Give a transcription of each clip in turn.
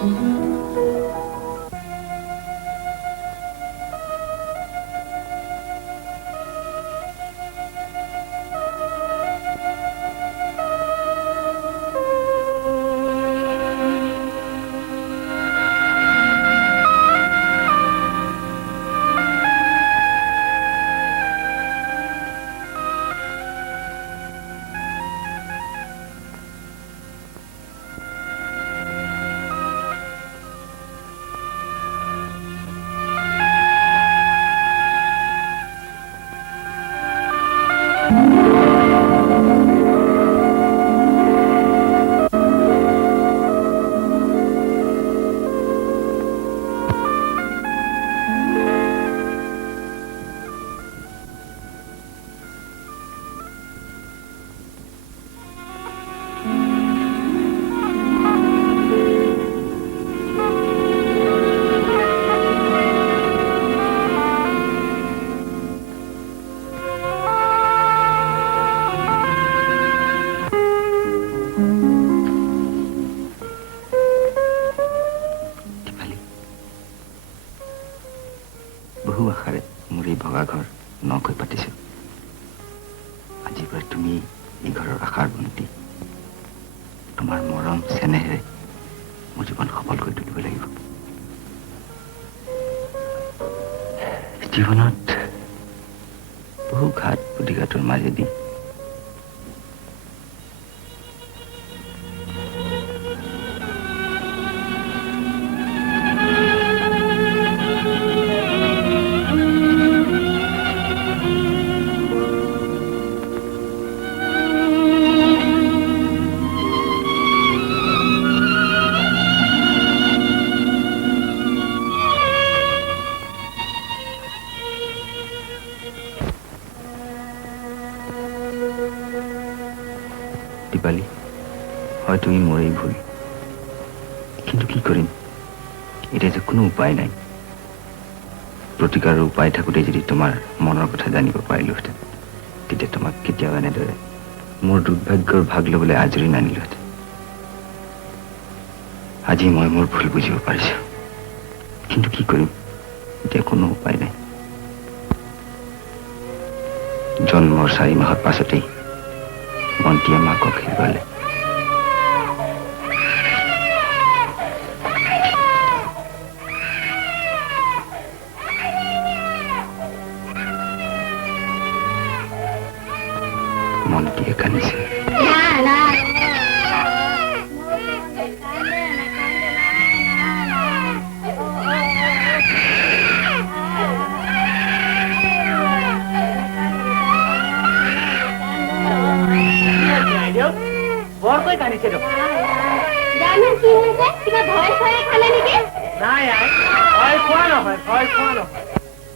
জীৱনত বহু ঘাট প্ৰতিঘাতৰ মাজেদি দীপালি হয়তো ই মোৰেই ভুল কিন্তু কি কৰিম এতিয়া যে কোনো উপায় নাই প্ৰতিকাৰৰ উপায় থাকোঁতে যদি তোমাৰ মনৰ কথা জানিব পাৰিলোহেঁতেন তেতিয়া তোমাক কেতিয়াও এনেদৰে মোৰ দুৰ্ভাগ্যৰ ভাগ ল'বলৈ আজৰি নানিলোহেঁতেন আজি মই মোৰ ভুল বুজিব পাৰিছো কিন্তু কি কৰিম এতিয়া কোনো উপায় নাই জন্মৰ 4 মাহৰ পাছতেই মন্তীয়ে মাকক হেৰুৱালে মন্তীয়ে কান্দিছে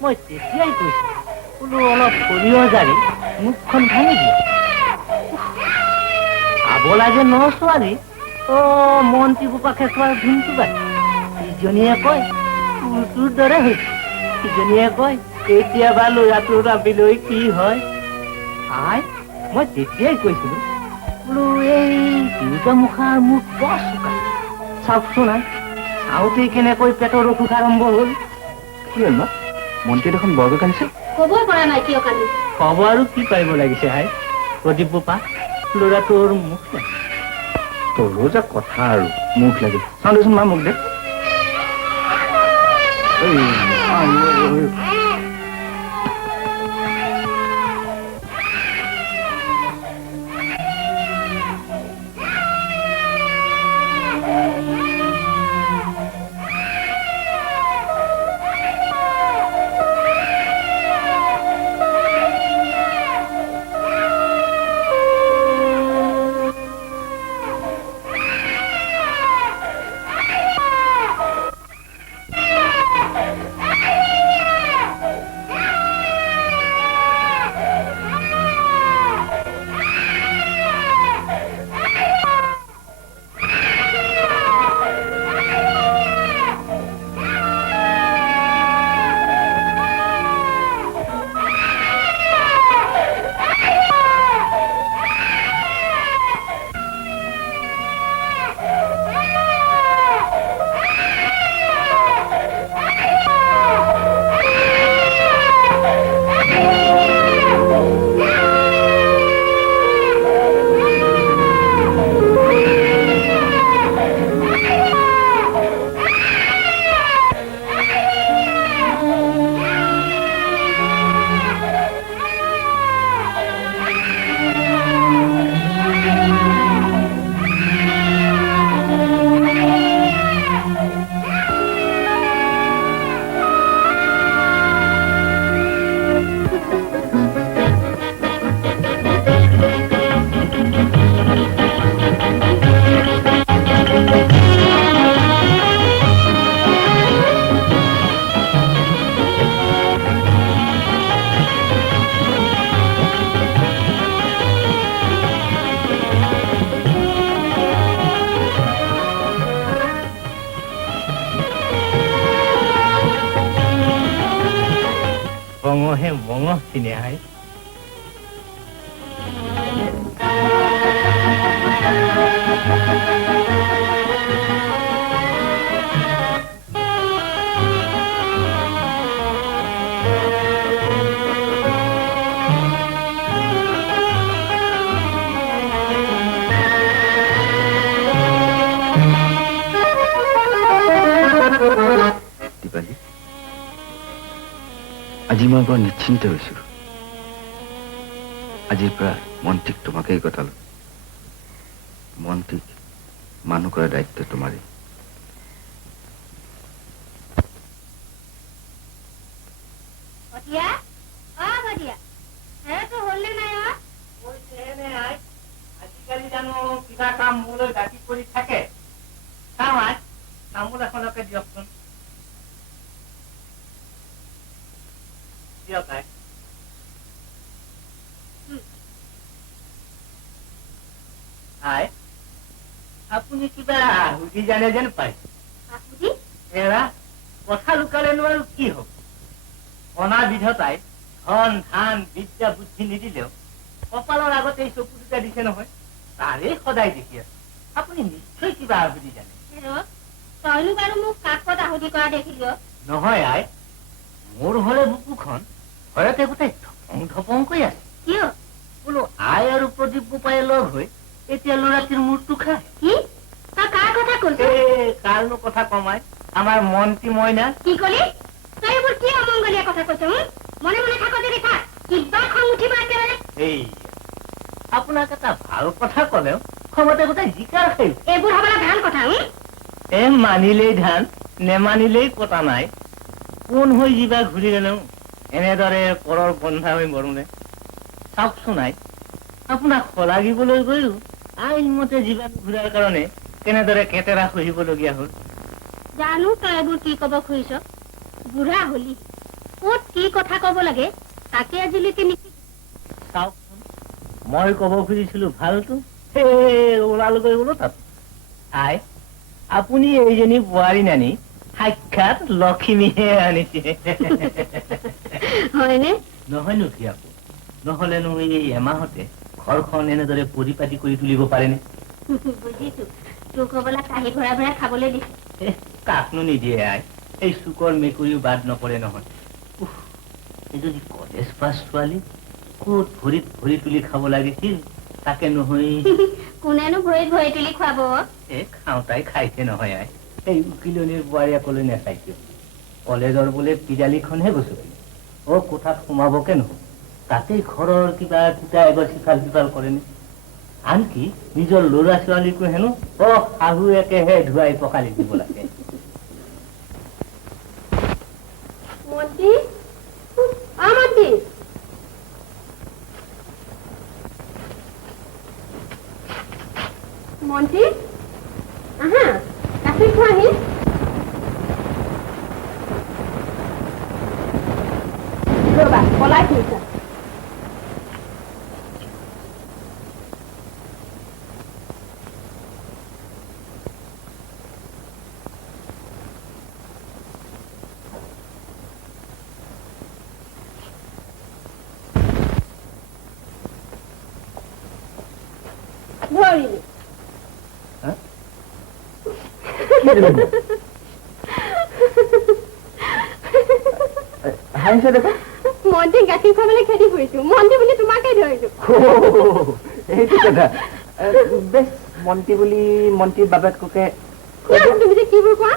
মই তেতিয়াই কৈছো বোলো অলপ সৰিয়হ জাৰি মুখখন ভাঙি দিয়ে খাব লাগে ন ছোৱালী মন্ত্ৰী বোপাকে খোৱাৰ ধুমটো বাঢ়ি ইজনীয়ে কয় তোৰ দৰে হৈছে ইজনীয়ে কয় কেতিয়াবা ল'ৰাটোৰ ৰাবিলৈ কি হয় আই মই তেতিয়াই কৈছিলো বোলো এই দুয়োটা মুখাৰ মুখ বৰ চোকা চাওকচোন চাওঁতেই কেনেকৈ পেটৰ অসুখ আৰম্ভ হ'ল কি হ'ল ন মন্ত্ৰী দেখোন বৰকৈ কান্দিছে কবই পৰা নাই কিয় কান্দিছে কব আৰু কি পাৰিব লাগিছে হাই প্ৰদীপ বোপা ল'ৰাটোৰ মুখ লাগিছে তোৰো যে কথা আৰু মুখ লাগিল চাওঁ দেচোন মা মুখ দে হে মঙহ চিনে আই দীপালি আজি মই বৰ নিশ্চিন্ত হৈছো আজিৰ পৰা মন্ত্ৰীক তোমাকেই গতালো মন্ত্ৰীক মানুহ কৰাৰ দায়িত্ব তোমাৰেই আজিকালি জানো কিবা কাম মোলৈ দাবী কৰি থাকে চাওঁ আই তামোল এখনকে দিয়কচোন দিয়ক আই আই আপুনি কিবা সুধি জানে যেন পাইছে এৰা কথা লুকালেনো আৰু কি হব অনাবিধতাই ধন ধান বিদ্যা বুদ্ধি নিদিলেও কপালৰ আগতে এই চকু দুটা দিছে নহয় তাৰে সদায় দেখি আছে আপুনি নিশ্চয় কিবা আহুতি জানে তইনো বাৰু মোক কাকত আহুতি কৰা দেখিলো নহয় আই মোৰ হলে বুকুখন ঘৰতে গোটেই ধপং ধপং কৰি আছে কিয় বোলো আই আৰু প্ৰদীপ গোপায়ে লগ হৈ এতিয়া ল'ৰাটিৰ মূৰটো খায় কি তই কাৰ কথা কৈছ কাৰণো কথা কমাই আমাৰ মন্ত্ৰী মইনা কি কলি তই এইবোৰ কি অমংগলীয়া কথা কৈছ মনে মনে থাক যদি থাক কিবা খং উঠিব একেবাৰে এই আপোনাক এটা ভাল কথা কলেও খঙতে গোটেই জিকাৰ খাই এইবোৰ হবলৈ ভাল কথা মানিলেই ধান নেমানিলেই কটা নাই কোন হৈ যিবা ঘূৰি গলেও এনেদৰে পৰৰ বন্ধা হৈ মৰোনে চাওকচোন আই আপোনাক শলাগিবলৈ গৈও আইনমতে জীৱাক ঘূৰাৰ কাৰণে কেনেদৰে কেটেৰা সহিবলগীয়া হল জানো তই এইবোৰ কি কব খুজিছ বুঢ়া হলি কত কি কথা কব লাগে তাকে আজিলৈকে নিশি চাওকচোন মই কব খুজিছিলো ভালতো ওলালগৈ বোলো তাত আই আপুনি এইজনী বোৱাৰী নানি সাক্ষাৎ লখিমীহে আনিছে হয়নে নহয়নো কি আকৌ নহলেনো এই এমাহতে ঘৰখন এনেদৰে পৰিপাটি কৰি তুলিব পাৰেনে বুজিছো তোক হবলা কাহি ভৰা ভৰা খাবলৈ দিছে কাকনো নিদিয়ে আই এই চুকৰ মেকুৰীও বাদ নপৰে নহয় এজনী কলেজ পাছ ছোৱালী ক'ত ভৰিত ভৰি তুলি খাব লাগিছিল তাকে নহয় কোনেনো ভৰিত ভৰি তুলি খুৱাব খাওঁতাই খাইছে নহয় আই এই উকিলনিৰ বোৱাৰীয়েকলৈ নেচাইছো কলেজৰ বোলে পিৰালিখনহে গছকি কোঠাত সোমাবকে নহয় তাতেই ঘৰৰ কিবা কুটা এগৰ সিফাল সিফাল কৰেনে আনকি নিজৰ ল'ৰা ছোৱালীকো হেনো শাহুৱেকেহে ধুৱাই পখালি দিব লাগে মন্ত্ৰী মন্ত্ৰী মন্ত্ৰী আহা গাখীৰ খোৱাহি ৰবা পলাই ফুৰিছা ধৰিলি মন্ত্ৰী গাখীৰ খাবলৈ খেদি ফুৰিছো মন্ত্ৰী বুলি তোমাকে ধৰিছো সেইটো কথা বেছ মন্ত্ৰী বুলি মন্ত্ৰীৰ বাপেককে তুমি যে কিবোৰ কোৱা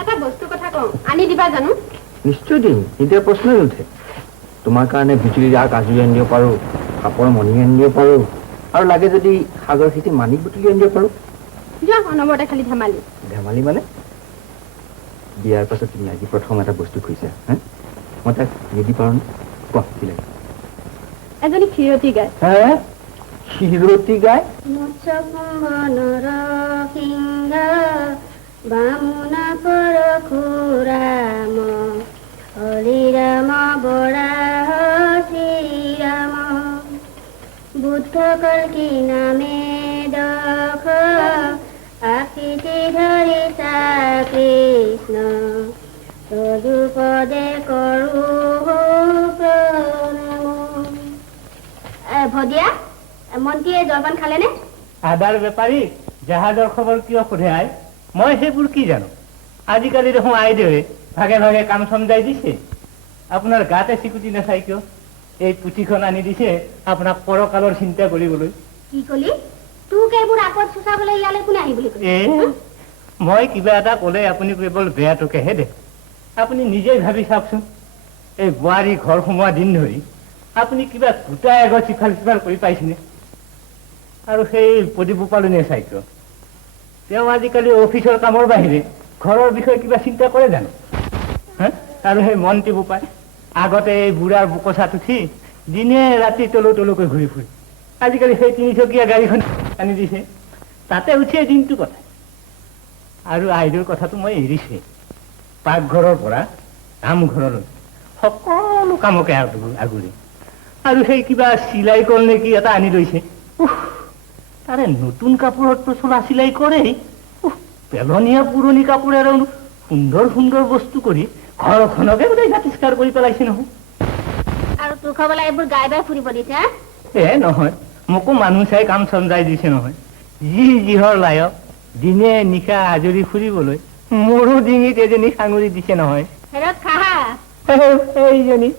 এটা বস্তু কথা কওঁ আনি দিবা জানো নিশ্চয় দিম এতিয়া প্ৰশ্নই নুঠে তোমাৰ কাৰণে বিজুলীৰ আগ আজৰি আনি দিব পাৰো কাপৰ মণি আনি দিব পাৰো আৰু লাগে যদি সাগৰ খেতি মানিক বুটলি আনি দিব পাৰো যোৱা অনবৰতে খালি ধেমালি ধেমালি মানে বিয়াৰ পাছত তুমি আজি প্ৰথম এটা বস্তু খুজিছা হা মই তাক নিদি পাৰো কোৱা কি লাগে এজনী ক্ষীৰতী গায় ক্ষীৰতী গায় বামুনা পৰশুৰাম হৰি ৰাম বৰা শ্ৰীৰাম বুদ্ধ কল্কি নামে দখ আকৃতি ধৰিছা কৃষ্ণ শদিয়া মন্ত্ৰীয়ে জলপান খালেনে? আদাৰ বেপাৰী জাহাজৰ খবৰ কিয় সোধে আই? মই সেইবোৰ কি জানো? আজিকালি দেখোন আইদেৱে ভাগে ভাগে কাম চমজাই দিছে। আপোনাৰ গাতে চিকুটি নাচাই কিয়? এই পুথিখন আনি দিছে আপোনাক পৰকালৰ চিন্তা কৰিবলৈ। কি কলি? তোক এইবোৰ আপদ চুচাবলৈ ইয়ালৈ কোনে আহি বুলি এ মই কিবা এটা ক'লে আপুনি কেৱল বেয়াটোকেহে দে। আপুনি নিজেই ভাবি চাওকচোন, এই বোৱাৰী ঘৰ সোমোৱা দিন ধৰি আপুনি কিবা গোটাই আগত সিফাল সিফাল কৰি পাইছেনে? আৰু সেই প্ৰদীপ পালনীয়ে চাই কিয়? তেওঁ আজিকালি অফিচৰ কামৰ বাহিৰে ঘৰৰ বিষয়ে কিবা চিন্তা কৰে জানো? আৰু সেই মন্ত্ৰী বোপাই আগতে এই বুঢ়াৰ বুকচাত উঠি দিনে ৰাতি তলৌ তলৌকৈ ঘূৰি ফুৰে। আজিকালি সেই 3চকীয়া গাড়ীখন আনি দিছে, তাতে উঠিয়ে দিনটো কথা। আৰু আইদেউৰ কথাটো মই এৰিছোৱে। পাকঘৰৰ পৰা নামঘৰলৈ সকলো কামকে আগুৰি। আৰু সেই কিবা চিলাই কল নে কি এটা আনি লৈছে। তাৰে নতুন কাপোৰততো চলা চিলাই কৰেই। পেলনীয়া পুৰণি কাপোৰেৰে সুন্দৰ সুন্দৰ বস্তু কৰি ঘৰখনকে গোটেই জাতিষ্কাৰ কৰি পেলাইছে নহয়। আৰু তোৰ খাবলৈ এইবোৰ গাই বাই ফুৰিব দিছে? নহয়, মোকো মানুহ চাই কাম চমজাই দিছে নহয়। যি যিহৰ লায়ক দিনে নিশা আজৰি ফুৰিবলৈ মোৰো ডিঙিত এজনী সাঙুৰি দিছে নহয়। হেৰত খাহা এইজনী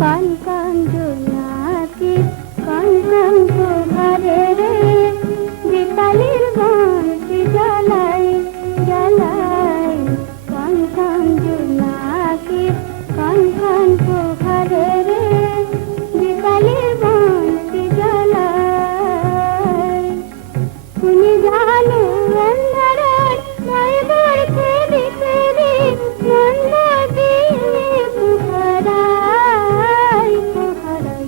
কন কন জোনাকি কন কন ঘরে রে বিকালের বন্তি জ্বালাই জ্বালাই কন কন জোনাকি কন কন ঘরে রে বিকালের বন্তি জ্বালাই তুমি জানো অন্ধকার মই বলতে দিতে রে মন দিয়ে পুহারাই পুহারাই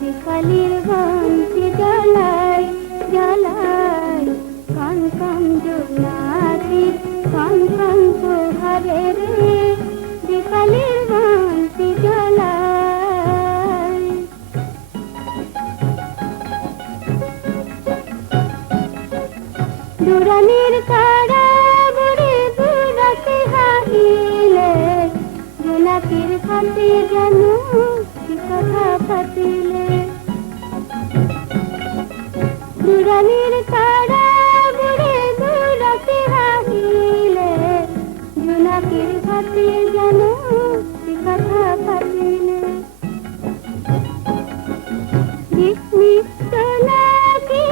বিকালের বন্তি জ্বালাই জ্বালাই কন কন জোনাকি কন কন পুহারে রে বিকালের বন্তি জ্বালাই দুরানির কাড়া বুড়ি দুরাকে হাহিলে জোনাকির খাতে জানো কি কথা পাতিলে দুরানির কাড়া বুড়ি দুরাকে হাহিলে জোনাকির খাতে জানো কি কথা পাতিলে জিসমিস সোনাকি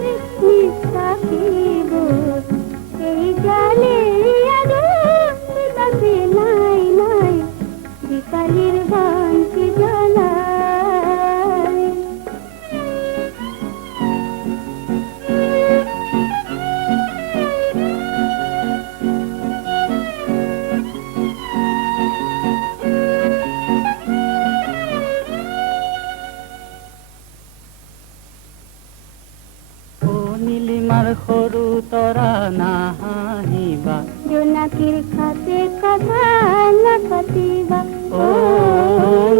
জিসমিস পাখিব এই জালে আগুন বাজে নাই নাই বিকালের বন্তি জ্বালাই নীলিমাৰ সৰু তৰা নাহিবা জোনাকিৰ খাতে কথা না পাতিবা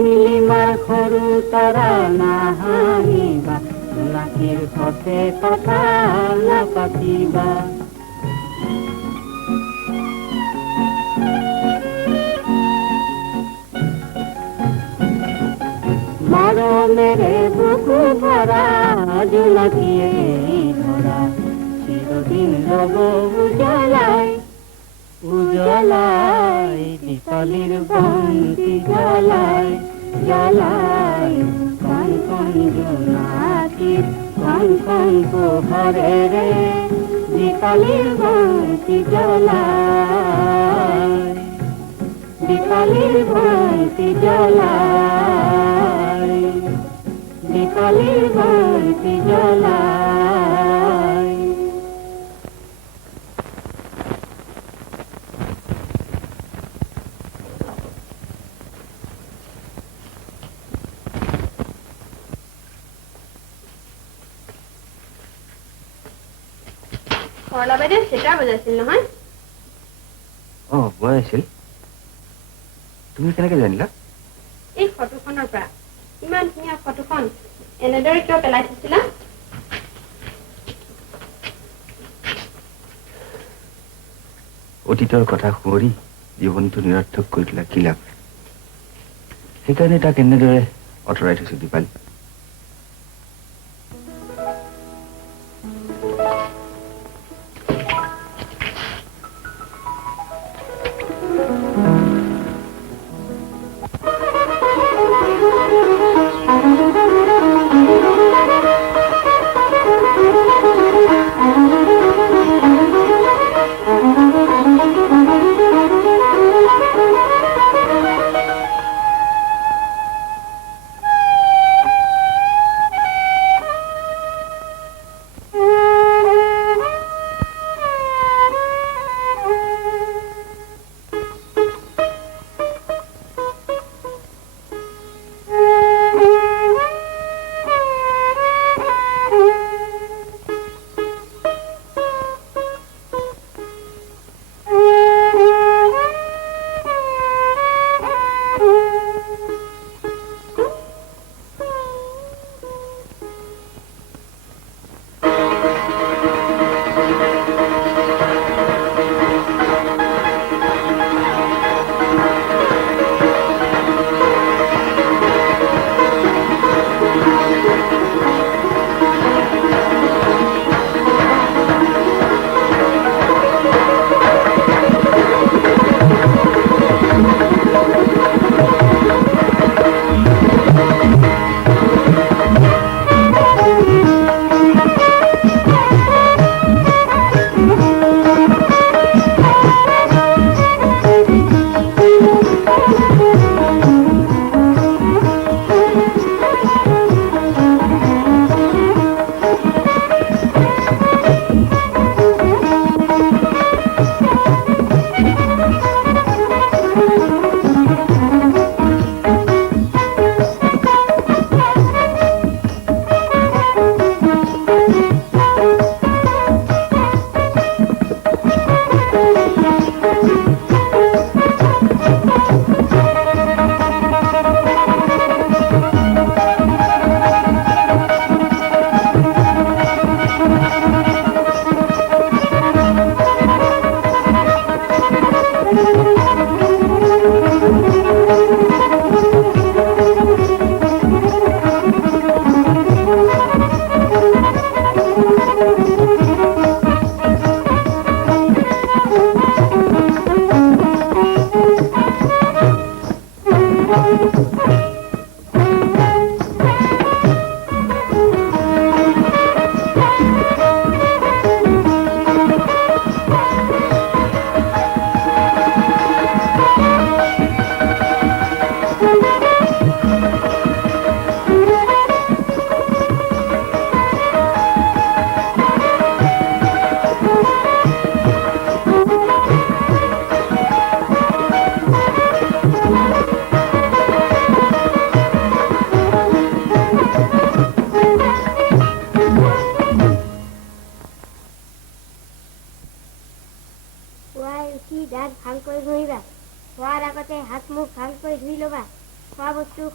নীলিমাৰ সৰু তৰা নাহিবা জোনাকিৰ সতে কথা নাপাতিবা মৰমেৰে বুকু ভৰা জোনাকিয়ে ধৰা চিৰদিন ৰব উজ্বলাই উজ্বলাই বিকালিৰ বন্তি জ্বলাই জ্বলাই কণ কণ জোনাকিৰ কণ কণ পোহৰেৰে বিকালিৰ বন্তি জ্বলাই বিকালিৰ বন্তি জ্বলাই বিকালিৰ বন্তি জ্বলাই সৰলা বাইদেউ সেটা বজাইছিল নহয়? বজাইছিল। তুমি কেনেকে জানিলা? এই ফটোখনৰ পৰা। ইমান ধুনীয়া ফটোখন এনেদৰে কিয় পেলাই থৈছিলা? অতীতৰ কথা সোঁৱৰি জীৱনটো নিৰৰ্থক কৰি তোলা কি লাভ সেইকাৰণে তাক এনেদৰে আঁতৰাই থৈছো দীপালী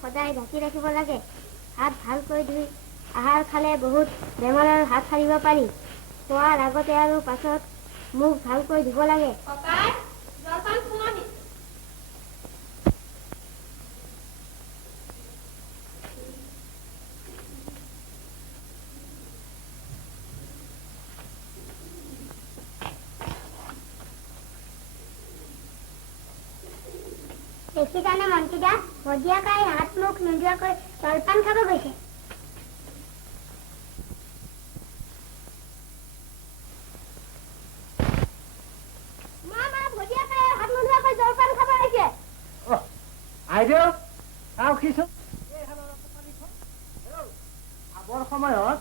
সদায় ঢাকি ৰাখিব লাগে হাত ভালকৈ ধুই আহাৰ খালে বহুত বেমাৰৰ হাত সাৰিব পাৰি খোৱাৰ আগতে আৰু পাছত মুখ ভালকৈ ধুব লাগে দেখিছানে মন্ত্ৰীদা ভজিয়াকাই হাত মুখ নোধোৱাকৈ জলপান খাব গৈছে আগৰ সময়ত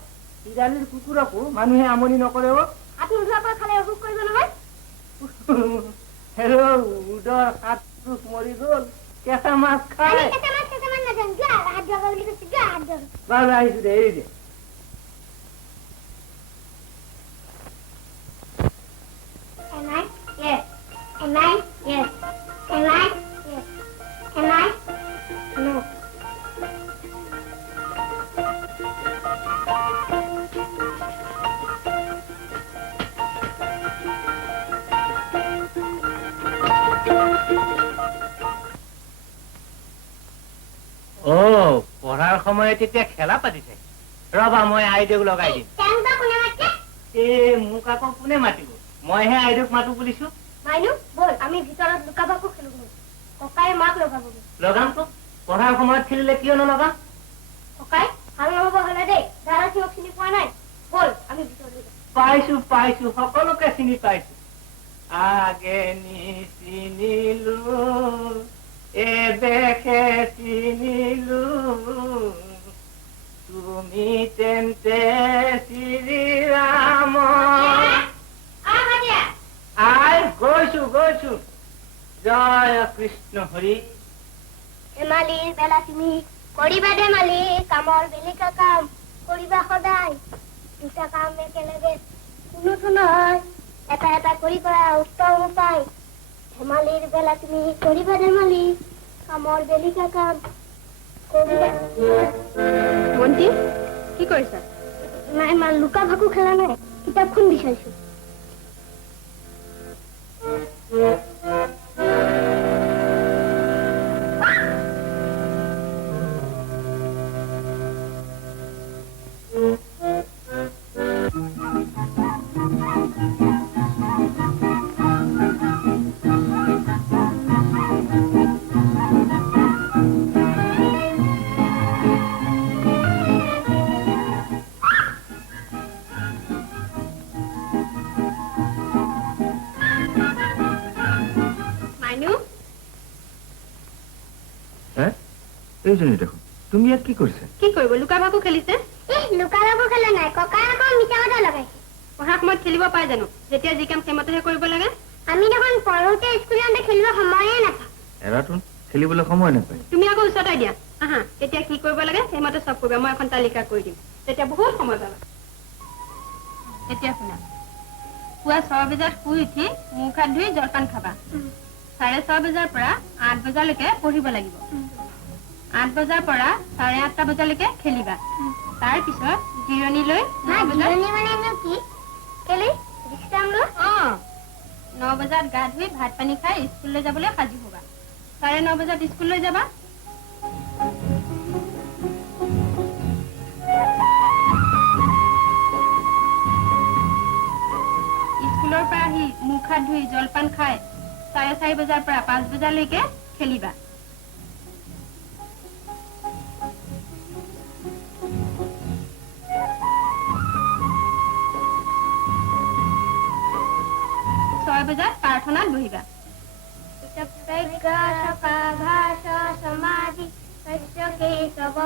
ইৰালীৰ কুকুৰকো মানুহে আমনি নকৰে হাত নোধোৱাকৈ খালে অসুখ কৰিব নহয় উদৰ হাত মৰি গল কেঁচা মাছ খাই বাৰু আহিছো দে এৰি দে পঢ়াৰ সময়ত এতিয়া খেলা পাতিছে ৰবা মই আইদেউক লগাই দিম মোক আকৌ কোনে মাতিব মইহে আইদেউক মাতো বুলিছো মাইনু বল আমি ভিতৰত লুকাভাকু খেলো ককাই মাক লগাব লগামতো পঢ়াৰ সময়ত খেলিলে কিয় নলগাম ককাই ভাল নহব হলে দেই দাদা সিহঁক চিনি পোৱা নাই বল আমি ভিতৰলৈ যাওঁ পাইছো সকলোকে চিনি পাইছো আগে চিনিলো এবেখে চিনিলো তুমি তেন্তে শ্ৰীৰাম আই গৈছো জয় কৃষ্ণ হৰি ধেমালিৰ বেলা তুমি কৰিবা ধেমালি কামৰ বেলিকা কাম কৰিবা সদায় দুটা কাম একেলগে কোনোতো নহয় এটা এটা কৰি কৰা উত্তম উপায় ধেমালিৰ বেলা তুমি কৰিবা ধেমালি কামৰ বেলিকা কাম কৰিবা মন্তি কি কৰিছা নাই মা লুকা ভাকু খেলা নাই কিতাপখন বিচাৰিছো এইজনী দেখোন তুমি ইয়াত কি কৰিছা কি কৰিব লুকা ভাকু খেলিছে লুকা ভাকু খেলা নাই ককাই আকৌ মিছা কথা লগাইছে পঢ়াৰ সময়ত খেলিব পাই জানো যেতিয়া যি কাম সেইমতেহে কৰিব লাগে আমি দেখোন পঢ়োতে স্কুলতে খেলিব সময়ে নাপাওঁ এৰাটোন খেলিবলৈ সময় নাপায় তুমি আকৌ ওচৰতাই দিয়া আহা তেতিয়া কি কৰিব লাগে সেইমতে চব কৰিবা মই এখন তালিকা কৰি দিম তেতিয়া বহুত সময় পাবা এতিয়া শুনা পুৱা 6 বজাত শুই উঠি মুখ হাত ধুই জলপান খাবা 6:30 বজাৰ পৰা 8 বজালৈকে পঢ়িব লাগিব 8 বজাৰ পৰা 8:30 বজালৈকে খেলিবা তাৰ পিছত জিৰণি লৈ 9 বজাত গা ধুই ভাত পানী খাই স্কুললৈ যাবলৈ সাজু হবা 9:30 বজাত স্কুললৈ যাবা স্কুলৰ পৰা আহি মুখ হাত ধুই জলপান খাই 4:30 বজাৰ পৰা 5 বজালৈকে খেলিবা বজাত প্ৰাৰ্থনাত বহিবা সমাধি কেশৱ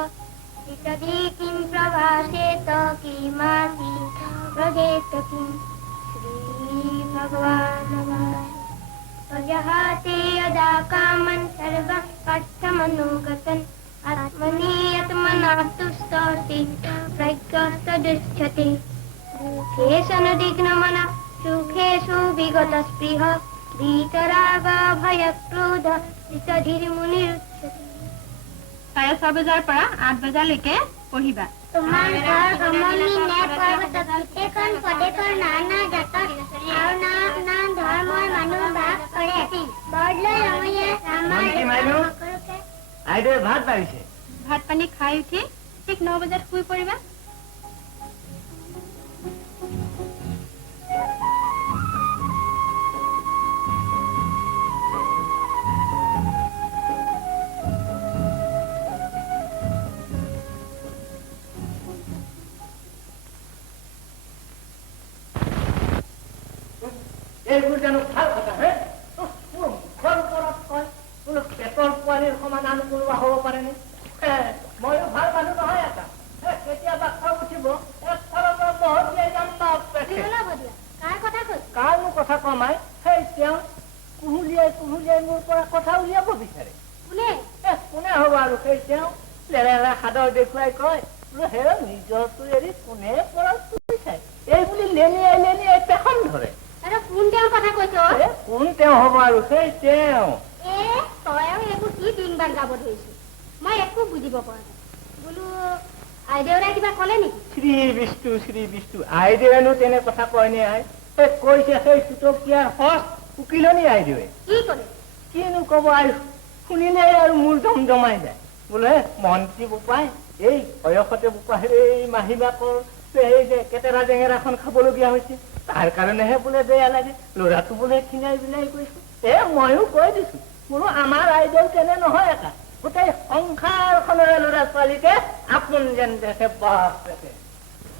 ইত্যাদিকিম প্ৰভাসেত কিমাতি প্ৰজেত কিম শ্ৰী ভগৱান প্ৰজহাতে যদা কামন সৰ্বং কষ্টমনুগতন আত্মনি আত্মনাতুস্ততি প্ৰজ্ঞস্তদুচ্ছতে দুঃখে সনুদিঘ্নমনা সুখেষু বিগত স্পৃহ ভীতৰাগ ভয় ক্ৰোধ ধীৰমুনিৰুচ্ছতে 6:30 বজাৰ পৰা 8 বজালৈকে পঢ়িবা তোমাৰ ঘৰ ভ্ৰমণী নে পৰ্বত প্ৰত্যেকখন প্ৰদেশৰ নানা জাতৰ আৰু নানা ধৰ্মৰ মানুহ বাস কৰে বৰদলৈ ৰমৈয়া আইদেউ ভাত বাঢ়িছে ভাত পানী খাই উঠি ঠিক 9 বজাত শুই পৰিবা এইবোৰ জানো ভাল কথা হে মুখৰ ওপৰত কয় কোনো পেটৰ পোৱালিৰ সমান আন কোনোবা হ'ব পাৰেনে ময়ো ভাল মানুহ নহয় এটা কেতিয়াবা খং উঠিব কাৰনো কথা কমাই সেই তেওঁ কুহুলিয়াই মোৰ পৰা কথা উলিয়াব বিচাৰে কোনে হ'ব আৰু সেই তেওঁ লেৰেৰা সাদৰ দেখুৱাই কয় হে নিজৰটো এৰি কোনে পৰা চাই এই বুলি লেনিয়াই পেখন ধৰে কোন তেওঁৰ কথা কৈছ কোন তেওঁ হ'ব আৰু সেই তেওঁ তই আৰু এইবোৰ কি দিনবান গাব ধৰিছো মই একো বুজিব পৰা নাই বোলো আইদেউৰাই কিবা ক'লে নেকি শ্ৰী বিষ্ণু আইদেউৰেনো তেনে কথা কয়নে আই কৈছে সেই চুটকীয়াৰ হস্ত উকিলনি আইদেউৱে কি ক'লে কিনো ক'ব আই শুনিলে আৰু মোৰ জমজমাই যায় বোলে মন্ত্ৰী বোপাই এই বয়সতে বোপাই এই মাহীমাকৰ এই যে কেটেৰা জেঙেৰাখন খাবলগীয়া হৈছে তাৰ কাৰণেহে বোলে বেয়া লাগে ল'ৰাটো বোলে খিনাই বিনাই কৈছো ময়ো কৈ দিছো বোলো আমাৰ আইদেউ তেনে নহয় এটা গোটেই সংসাৰখনৰে ল'ৰা ছোৱালীকে আপোন যেন দেখে বাপ দেখে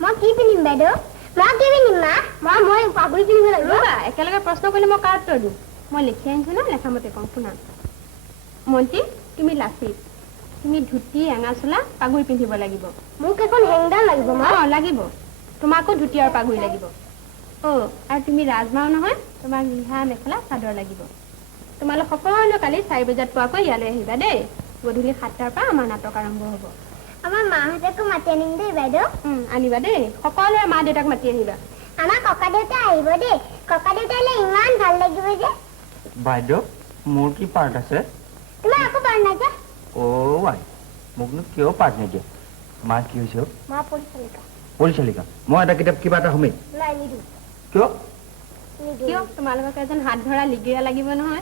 মই কি পিন্ধিম বাইদেউ মই কি পিন্ধিম মা মই পাগুৰি পিন্ধিব লাগিব ৰবা একেলগে প্ৰশ্ন কৰিলে মই কাৰ উত্তৰ দিম মই লিখি আনিছো ন লেখা মতে কওঁ শুনা মন্ত্ৰী তুমি লাচিত তুমি ধুতি এঙা চোলা পাগুৰি পিন্ধিব লাগিব মোক এখন হেংদাৰ লাগিব মা লাগিব তোমাকো ধুতি আৰু পাগুৰি লাগিব আৰু তুমি ৰাজমাও নহয় তোমাক ৰিহা মেখেলা চাদৰ লাগিব তোমালোক সকলো কালি 4 বজাত পোৱাকৈ ইয়ালৈ আহিবা দেই গধূলি 7টাৰ পৰা আমাৰ নাটক আৰম্ভ হ'ব আমাৰ মাহঁতকো মাতি আনিম দেই বাইদেউ আনিবা দেই সকলোৰে মা দেউতাক মাতি আহিবা আমাৰ ককা দেউতা আহিব দেই ককা দেউতালে ইমান ভাল লাগিব যে বাইদেউ মোৰ কি পাৰ্ট আছে তোমাৰ আকৌ পাৰ নাই যে আই মোকনো কিয় পাৰ্ট নিদিয়ে মা কি হৈছে মই পৰিচালিকা পৰিচালিকা মই এটা কিতাপ কিবা এটা সোমেই নাই নিদিওঁ কিয় কিয় তোমালোকক এজন হাত ধৰা লিগিৰা লাগিব নহয়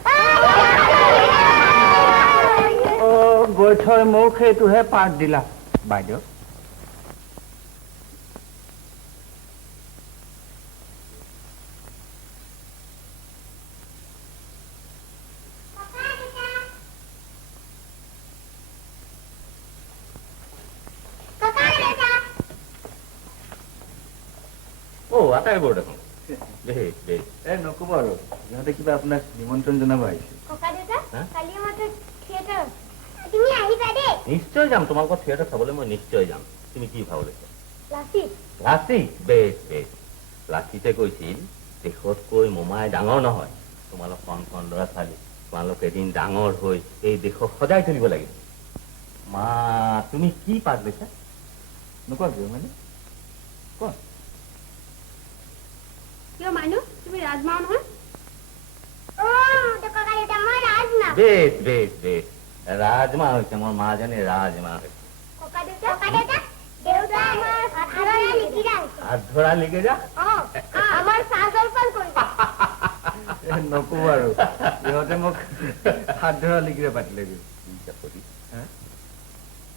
গৈ থৈ মোক সেইটোহে পাৰ্ট দিলা বাইদেউ আটাই বৰ দেখোন নকব আৰু সিহঁতে কিবা আপোনাক নিমন্ত্ৰণ জনাব আহিছে ককা দেউতা কালি আমাৰ থিয়েটাৰ তুমি আহিবা দেই নিশ্চয় যাম তোমালোকৰ থিয়েটাৰ চাবলৈ মই নিশ্চয় যাম তুমি কি ভাও লৈছা লাচিত লাচিত বেছ বেছ লাচিতে কৈছিল দেশতকৈ মোমাই ডাঙৰ নহয় তোমালোক কণ কণ ল'ৰা ছোৱালী তোমালোক এদিন ডাঙৰ হৈ এই দেশক সজাই তুলিব লাগিব মা তুমি কি পাৰ্ট লৈছা নোকোৱা কিয় মানে কোৱা কিয় মানুহ তুমি ৰাজমাও নহয় ককা দেউতা মই ৰাজমা বেছ বেছ বেছ ৰাজমা হৈছে মোৰ মাজনী ৰাজমা হৈছে ককা দেউতা দেউতা আমাৰ সাধাৰণ লিখিৰা হাত ধৰা লিগে যা আমাৰ চাহ জলপান কৰিব নকব আৰু সিহঁতে মোক হাত ধৰা লিখিৰে পাতিলে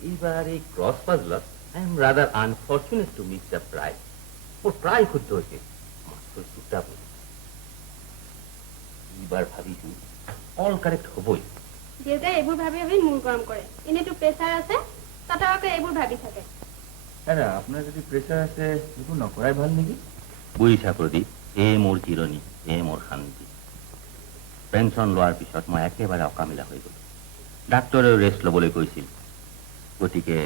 এইবাৰ এই ক্ৰছ পাজলত I am rather unfortunate to miss the prize মোৰ প্ৰায় শুদ্ধ হৈছে এইবাৰ ভাবিছো অল কাৰেক্ট হবই দেউতাই এইবোৰ ভাবি ভাবি মূৰ গৰম কৰে এনেইতো প্ৰেছাৰ আছে তাতে আকৌ এইবোৰ ভাবি থাকে আপোনাৰ যদি প্ৰেছাৰ আছে এইবোৰ নকৰাই ভাল নেকি বুজিছা প্ৰদীপ এই মোৰ জিৰণি এই মোৰ শান্তি পেঞ্চন লোৱাৰ পিছত মই একেবাৰে অকামিলা হৈ গলো ডাক্তৰেও ৰেষ্ট ল'বলৈ কৈছিল গতিকে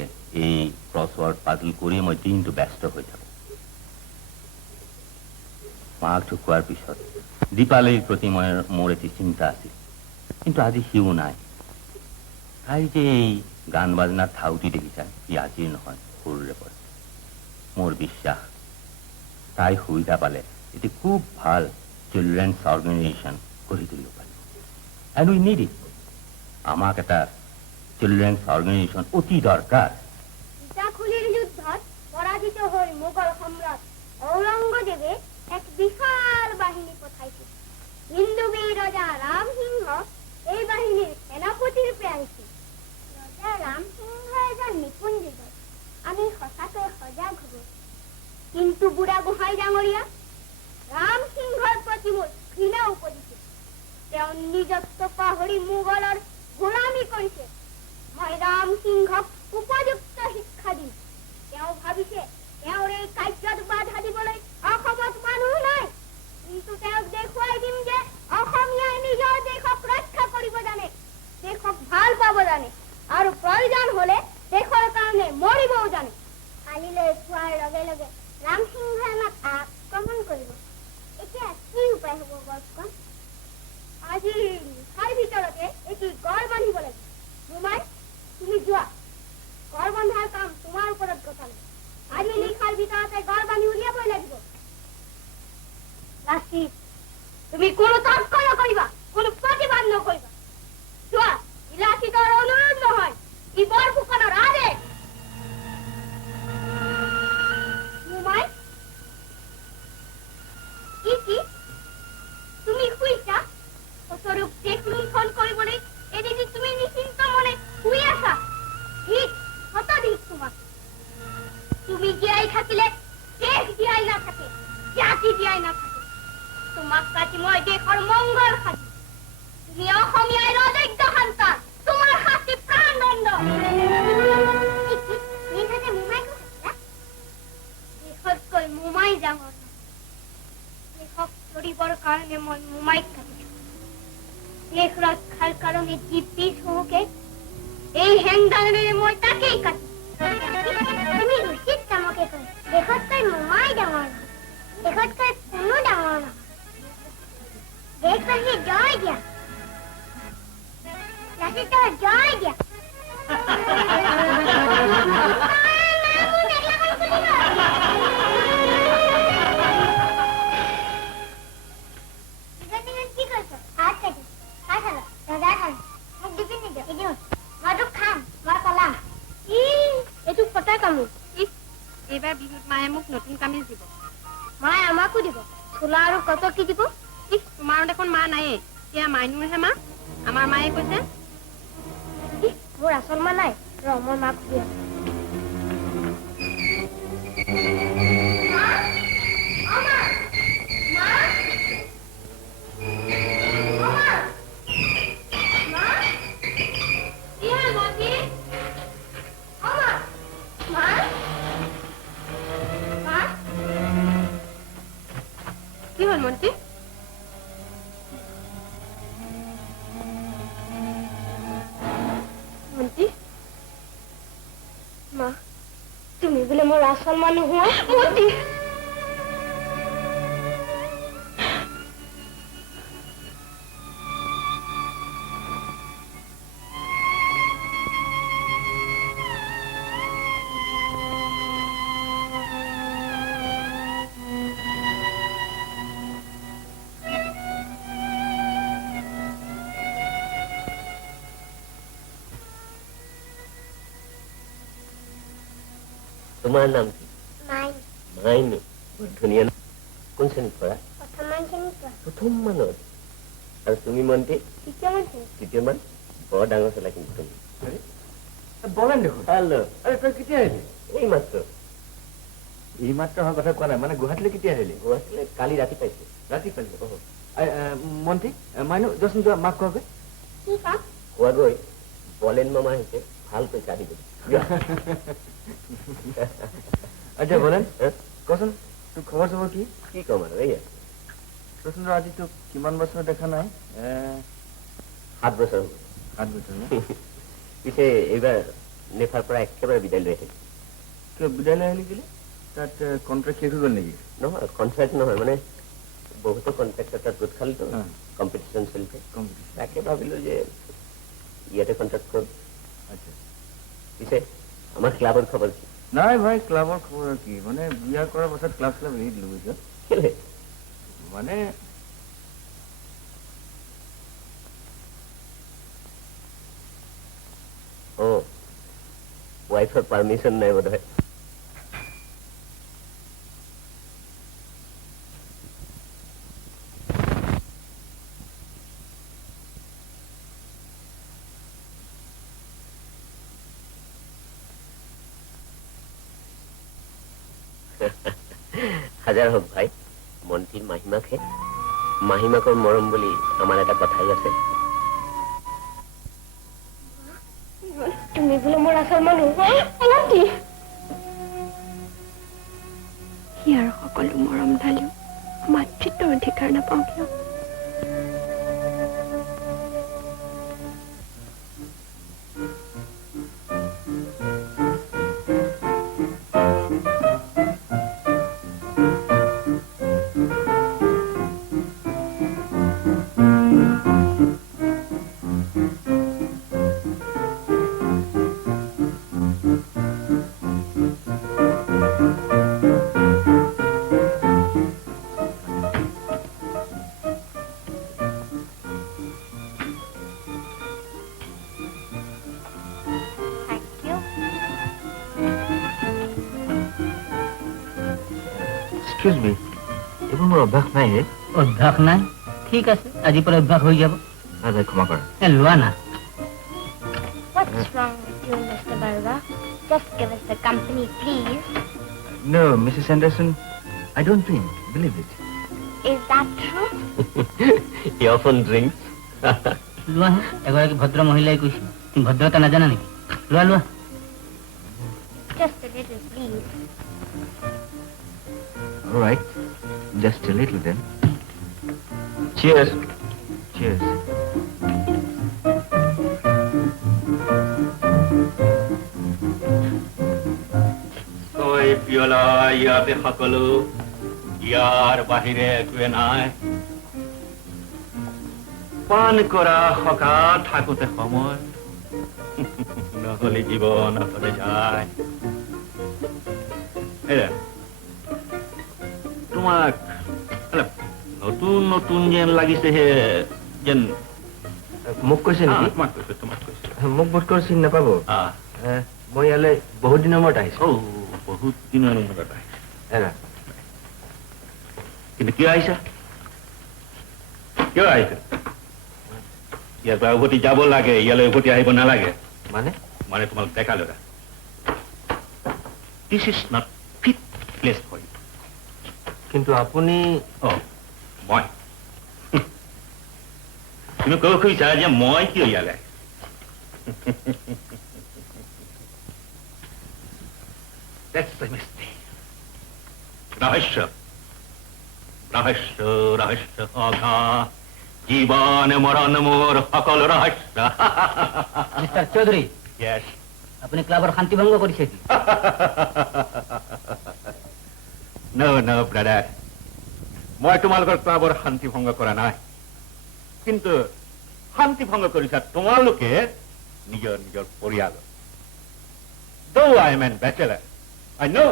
এই ক্ৰছৱৰ্ড পাজল কৰি মই দিনটো ব্যস্ত হৈ থাকো মাক ঢুকোৱাৰ পিছত দীপালীৰ প্ৰতি মোৰ এটি চিন্তা আছিল কিন্তু আজি সিও নাই তাই যে এই গান বাজনাৰ ঠাউটি দেখিছা ই আজিৰ নহয় সৰুৰে পৰা মোৰ বিশ্বাস তাই সুবিধা পালে এটি খুব ভাল চিলড্ৰেনছ অৰ্গেনাইজেশ্যন গঢ়ি তুলিব পাৰিব এণ্ড উই নিড ইট আমাক এটা চিলড্ৰেনছ অৰ্গেনাইজেশ্যন অতি দৰকাৰ ইটাখুলিৰ যুদ্ধত পৰাজিত হৈ মোগল সম্ৰাট ঔৰংগজেবে এক বিশাল বাহিনী পঠাইছিল হিন্দুবীৰ ৰজা ৰাম সিংহ এই বাহিনীৰ সেনাপতি ৰূপে আহিছিল ৰজা ৰাম সিংহ এজন নিপুণ যুদ্ধত আমি সঁচাকৈ সজাগ হব কিন্তু বুঢ়া গোহাঁই ডাঙৰীয়া ৰাম সিংহৰ প্ৰতি মোৰ ঘৃণা উপজিছিল তেওঁ নিজত্ব পাহৰি মোগলৰ গোলামী কৰিছে মই ৰাম সিংহক উপযুক্ত শিক্ষা দিম তেওঁ ভাবিছে তেওঁৰ এই কাৰ্যত বাধা দিবলৈ অসমত মানুহ নাই কিন্তু তেওঁক দেখুৱাই দিম যে অসমীয়াই নিজৰ দেশক ৰক্ষা কৰিব জানে দেশক ভাল পাব জানে আৰু প্ৰয়োজন হলে দেশৰ কাৰণে মৰিবও জানে কালিলৈ পোৱাৰ লগে লগে ৰাম সিংহই আমাক আক্ৰমণ কৰিব এতিয়া কি উপায় হব বৰ্তমান আজি নিশাৰ ভিতৰতে এটি গড় বান্ধিব লাগিব মোমাই তুমি যোৱা গড় বন্ধাৰ কাম তোমাৰ ওপৰত গতালো আজি নিশাৰ ভিতৰতে গড় বান্ধি উলিয়াবই লাগিব লাচিত তুমি কোনো তৰ্ক নকৰিবা কোনো প্ৰতিবাদ কাৰণে মই মোমাইক কাটিছো দেশ ৰক্ষাৰ কাৰণে যি পিছ হওকে এই হেংদাঙেৰে মই তাকেই কাটিছো তুমি উচিত কামকে কয় দেশতকৈ মোমাই ডাঙৰ নহয় দেশতকৈ কোনো ডাঙৰ নহয় দেশবাসী জয় দিয়া লাচিত জয় দিয়া এইবাৰ বিহুত মায়ে মোক নতুন কামিজ দিব মায়ে আমাকো দিব চোলা আৰু কত কি দিব তোমাৰ দেখোন মা নাইয়ে এতিয়া মাইনুৰহে মা আমাৰ মায়ে কৈছে মোৰ আচল মা নাই ৰ মই মাক সুধি আছো কি হ'ল মন্ত্ৰী মন্ত্ৰী মা তুমি বোলে মোৰ আচল মানুহ হোৱা মন্ত্ৰী তোমাৰ নাম কি মাই মাইনু বৰ ধুনীয়া নাম কোন শ্ৰেণীত পঢ়া প্ৰথমমান শ্ৰেণীত পঢ়া প্ৰথম মানত আৰু তুমি মন্ত্ৰী তৃতীয়মান শ্ৰেণীত তৃতীয়মান বৰ ডাঙৰ চলা কিন্তু তুমি বলেন দেখোন হেল্ল' আৰে তই কেতিয়া আহিলি এই মাত্ৰ এই মাত্ৰ অহাৰ কথা কোৱা নাই মানে গুৱাহাটীলৈ কেতিয়া আহিলি গুৱাহাটীলৈ কালি ৰাতি পাইছো ৰাতি পালি মন্ত্ৰী মাইনু যাচোন যোৱা মাক কোৱাগৈ কি কাম কোৱা গৈ বলেন মামা আহিছে ভালকৈ গা দিব আচ্ছা বলেন কচোন তোৰ খবৰ চবৰ কি কি ক'ম আৰু এয়া কচোন আজি তোক কিমান বছৰ দেখা নাই 7 বছৰ হ'ল 7 বছৰ ন পিছে এইবাৰ নেফাৰ পৰা একেবাৰে বিদায় লৈ আহিলো কিয় বিদ্যালয় আহিলি কেলে তাত কণ্ট্ৰেক্ট শেষ হৈ গ'ল নেকি নহয় কণ্ট্ৰেক্ট নহয় মানে বহুতো কণ্ট্ৰেক্টৰ তাত গোট খালিতো কম্পিটিশ্যন চলিছে তাকে ভাবিলো যে ইয়াতে কণ্ট্ৰেক্ট কৰোঁ আচ্ছা পিছে আমাৰ ক্লাবৰ খবৰ কি নাই ভাই ক্লাবৰ খবৰ কি মানে বিয়া কৰাৰ পাছত ক্লাব এৰি দিলো বুজিছ কেলে মানে অঁ ৱাইফৰ পাৰ্মিশ্যন নাই বোধহয় হাজাৰ হওক ভাই মন্ত্ৰীৰ মাহিমাকহে মাহিমাকৰ মৰম বুলি আমাৰ এটা কথাই আছে তুমি বোলে মোৰ আচল মানুহ মন্ত্ৰী ইয়াৰ সকলো মৰম ঢালিও মাতৃত্বৰ অধিকাৰ নাপাওঁ কিয় এক্সকিউজ মি এইবোৰ মোৰ অভ্যাস নাই হে অভ্যাস নাই ঠিক আছে আজি পৰা অভ্যাস হৈ যাব নাই ভাই ক্ষমা কৰা লোৱা না What's wrong with you, Mr. Barba? Just give us the company, please. No, Mrs. Anderson, I don't drink. Believe it. Is that true? He often drinks. লোৱা এগৰাকী ভদ্ৰ মহিলাই কৈছো তুমি ভদ্ৰতা নাজানা নেকি লোৱা লোৱা Just a little, please. All right. Just a little then. Cheers. Cheers. তই পিয়লা ইয়াতে সকলো ইয়াৰ বাহিৰে একোৱে নাই পান কৰা সকা থাকোতে সময় নহলে জীৱন আঁতৰে যায় তোমাক নতুন নতুন যেন লাগিছেহে যেন মোক কৈছে নেকি? তোমাক কৈছে মোক বোধকৰ চিনি নাপাব। মই ইয়ালৈ বহুত দিনৰ মূৰত আহিছো। বহুত দিনৰ মূৰত আহিছে এৰা কিন্তু কিয় আহিছা কিয় আহিছে ইয়াৰ পৰা উভতি যাব লাগে ইয়ালৈ উভতি আহিব নালাগে মানে মানে তোমালোক ডেকা ল'ৰা this is not fit place for you কিন্তু আপুনি মই তুমি ক'ব খুজিছা যে মই কিয় ইয়ালৈ That's the mistake. Rahasya. Rahasya, rahasya, aga. Jivan maran mor hakal rahasya. Mister Chowdhury Yes. আপনি ক্লাবৰ শান্তি ভংগ কৰিছে কি No, no, brother. মই তোমালোকৰ ক্লাবৰ শান্তি ভংগ কৰা নাই কিন্তু শান্তি ভংগ কৰিছা তোমালোকে নিজৰ নিজৰ পৰিয়াল Though I am a bachelor, I know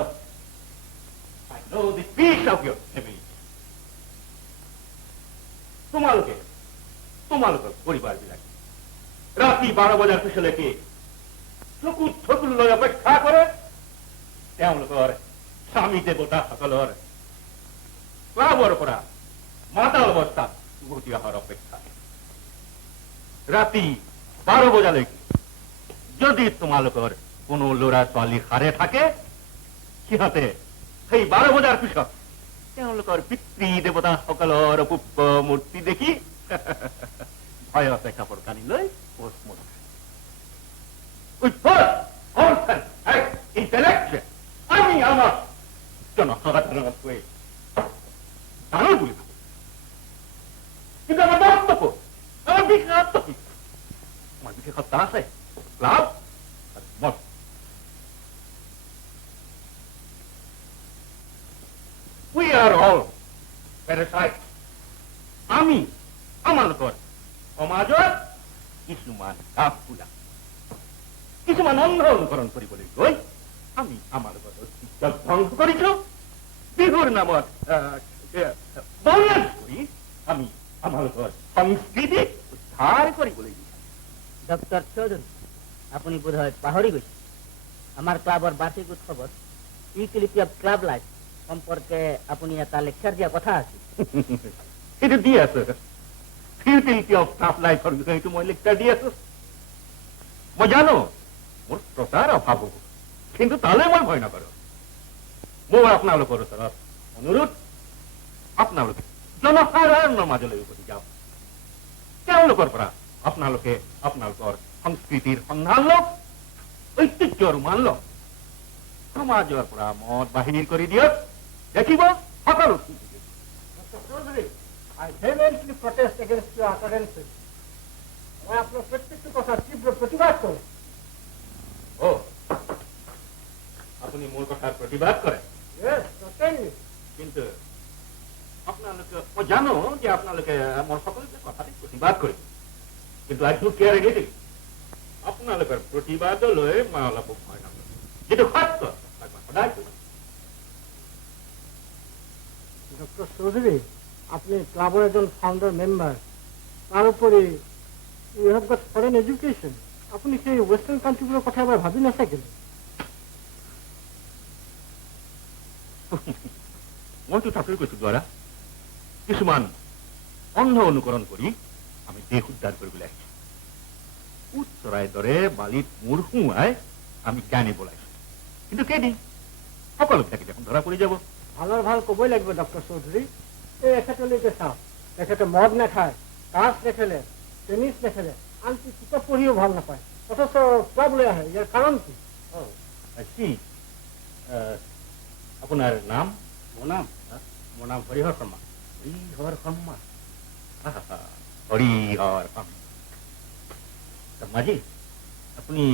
the peace of your family. তোমালোকৰ পৰিবাৰবিলাক ৰাতি 12 বজাৰ পিছলৈকে চকু লৈ অপেক্ষা কৰে তেওঁলোকৰ স্বামী দেৱতাসকলৰ ক্লাবৰ পৰা মাতাল অৱস্থাত উভতি অহাৰ অপেক্ষা ৰাতি 12 বজালৈকে যদি তোমালোকৰ কোনো ল'ৰা ছোৱালী সাৰে থাকে সিহঁতে সেই 12 বজাৰ পিছত তেওঁলোকৰ পিতৃ দেৱতাসকলৰ অপূৰ্ব মূৰ্তি দেখি ভয়তে কাপোৰ কানি লৈ পোষ্টমৰ্টম আমি আমাৰ জনসাধাৰণতকৈ ডাঙৰ বুলি ভাবো কিন্তু আমাৰ বক্তব্য আমাৰ বিশেষত্ব কি আমাৰ বিশেষত্ব আছে লাভ আৰু মত We are all parasites. আমি আমালোকৰ সমাজৰ কিছুমান কাপোলা কিছুমান অন্ধ অনুকৰণ কৰিবলৈ গৈ আমি আমালোকৰ অস্তিত্ব ধ্বংস কৰিছো বিহুৰ নামত বলিয়ান কৰি আমি আমালোকৰ সংস্কৃতি উদ্ধাৰ কৰিবলৈ ডক্টৰ চৌধুৰী আপনি বোধহয় পাহৰি গৈছে আমাৰ ক্লাবৰ বাৰ্ষিক উৎসৱত ইউটিলিটি অফ ক্লাব লাইফ সম্পৰ্কে আপুনি এটা লেকচাৰ দিয়া কথা আছিল সেইটো দি আছো ফিউটিলিটি অফ ক্লাব লাইফৰ বিষয়টো মই লেকচাৰ দি আছো মই জানো মোৰ শ্ৰোতাৰ অভাৱ হ'ব কিন্তু তালৈ মই ভয় নকৰো মোৰ আপোনালোকৰ ওচৰত অনুৰোধ আপোনালোকে জনসাধাৰণৰ মাজলৈ উভতি যাওক তেওঁলোকৰ পৰা আপোনালোকে আপোনালোকৰ সংস্কৃতিৰ সন্ধান লওক ঐতিহ্যৰ মান লওক সমাজৰ পৰা মত বাহিৰ কৰি দিয়ক দেখিব সকলো Choudhury I vehemently protest against your utterances. মই আপোনাৰ প্ৰত্যেকটো কথা তীব্ৰ প্ৰতিবাদ কৰোঁ আপুনি মোৰ কথাৰ প্ৰতিবাদ কৰে Yes, certainly. কিন্তু আপোনালোকে মই জানো যে আপোনালোকে মোৰ সকলোকে কথাতে প্ৰতিবাদ কৰিব কিন্তু I don't care anything. আপোনালোকৰ প্ৰতিবাদলৈ মই অলপ ভয় নকৰোঁ যিটো সত্য তাক মই সদায় কৰিম ডক্টৰ চৌধুৰী আপনি ক্লাবৰ এজন ফাউণ্ডাৰ মেম্বাৰ তাৰোপৰি you have got foreign education আপুনি সেই ৱেষ্টাৰ্ণ কাণ্ট্ৰিবোৰৰ কথা এবাৰ ভাবি নাথাকিলে মইতো তাকেই কৈছো দ্বাৰা কিছুমান অন্ধ অনুকৰণ কৰি আমি দেশ উদ্ধাৰ কৰিবলৈ আহিছো উট চৰাইৰ দৰে বালিত মূৰ সুমুৱাই আমি জ্ঞানী বলাইছো কিন্তু কেইদিন সকলোবিলাকে দেখোন ধৰা পৰি যাব ভালৰ ভাল ক'বই লাগিব ডক্টৰ চৌধুৰী এই এখেতলৈকে চাওক তেখেতে মদ নাখায় কাজ নেখেলে টেনিছ নেখেলে আনকি কিতাপ পঢ়িও ভাল নাপায় অথচ ক্লাবলৈ আহে ইয়াৰ কাৰণ কি আপোনাৰ নাম মোৰ নাম হৰিহৰ শৰ্মা হৰি হৰ মাঝি আপুনি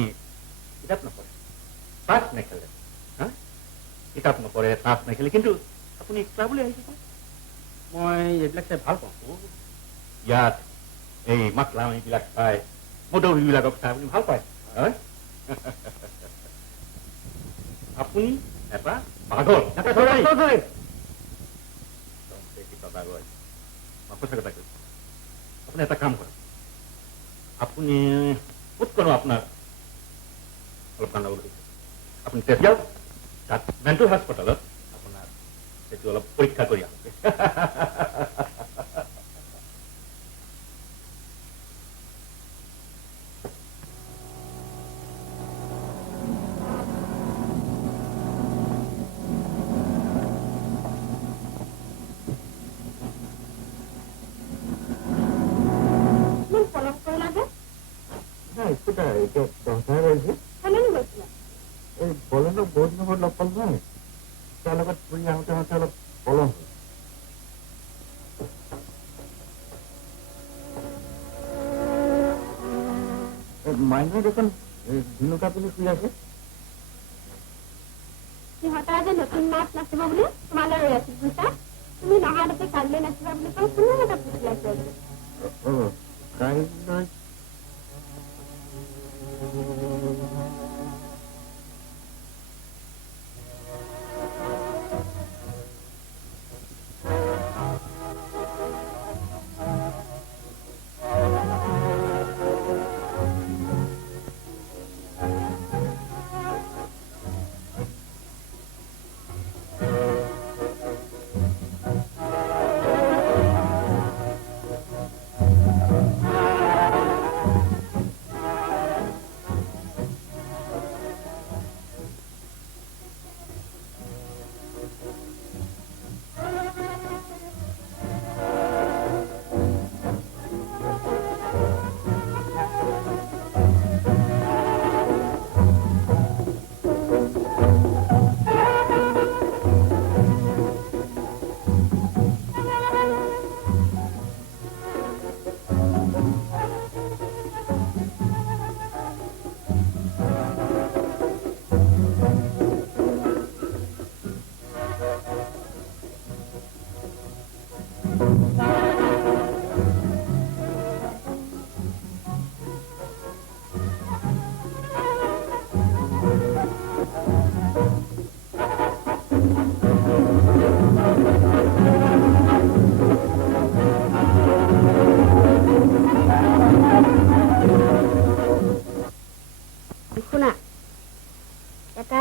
কিতাপ নপঢ়ে তাচ নেখেলে হা কিতাপ নপঢ়ে তাচ নেখেলে কিন্তু আপুনি ক্লাবলৈ আহিছে মই এইবিলাক চাই ভাল পাওঁ ইয়াত এই মাকলাম এইবিলাক চাই মদৌৰিবিলাকক চাই আপুনি ভাল পায় হয় আপুনি এটা পাগল সঁচা কথা কৈছে আপুনি এটা কাম কৰক আপুনি ক'ত কৰো আপোনাৰ অলপ কান্দাব লাগিছে আপুনি তেজ যাওক তাত মেণ্টেল হস্পিটেলত আপোনাৰ সেইটো অলপ পৰীক্ষা কৰি আহক মাইনে দেখোন ঝিনুকা পিন্ধি শুই আছে সিহঁতৰ যে নতুন নাচ নাচিব বুলি তোমালৈ ৰৈ আছো বুজিছা তুমি নহালৈকে কাইলৈ নাচিবা বুলি কৈ কোনো এটা পুতলাইছে কাইলৈ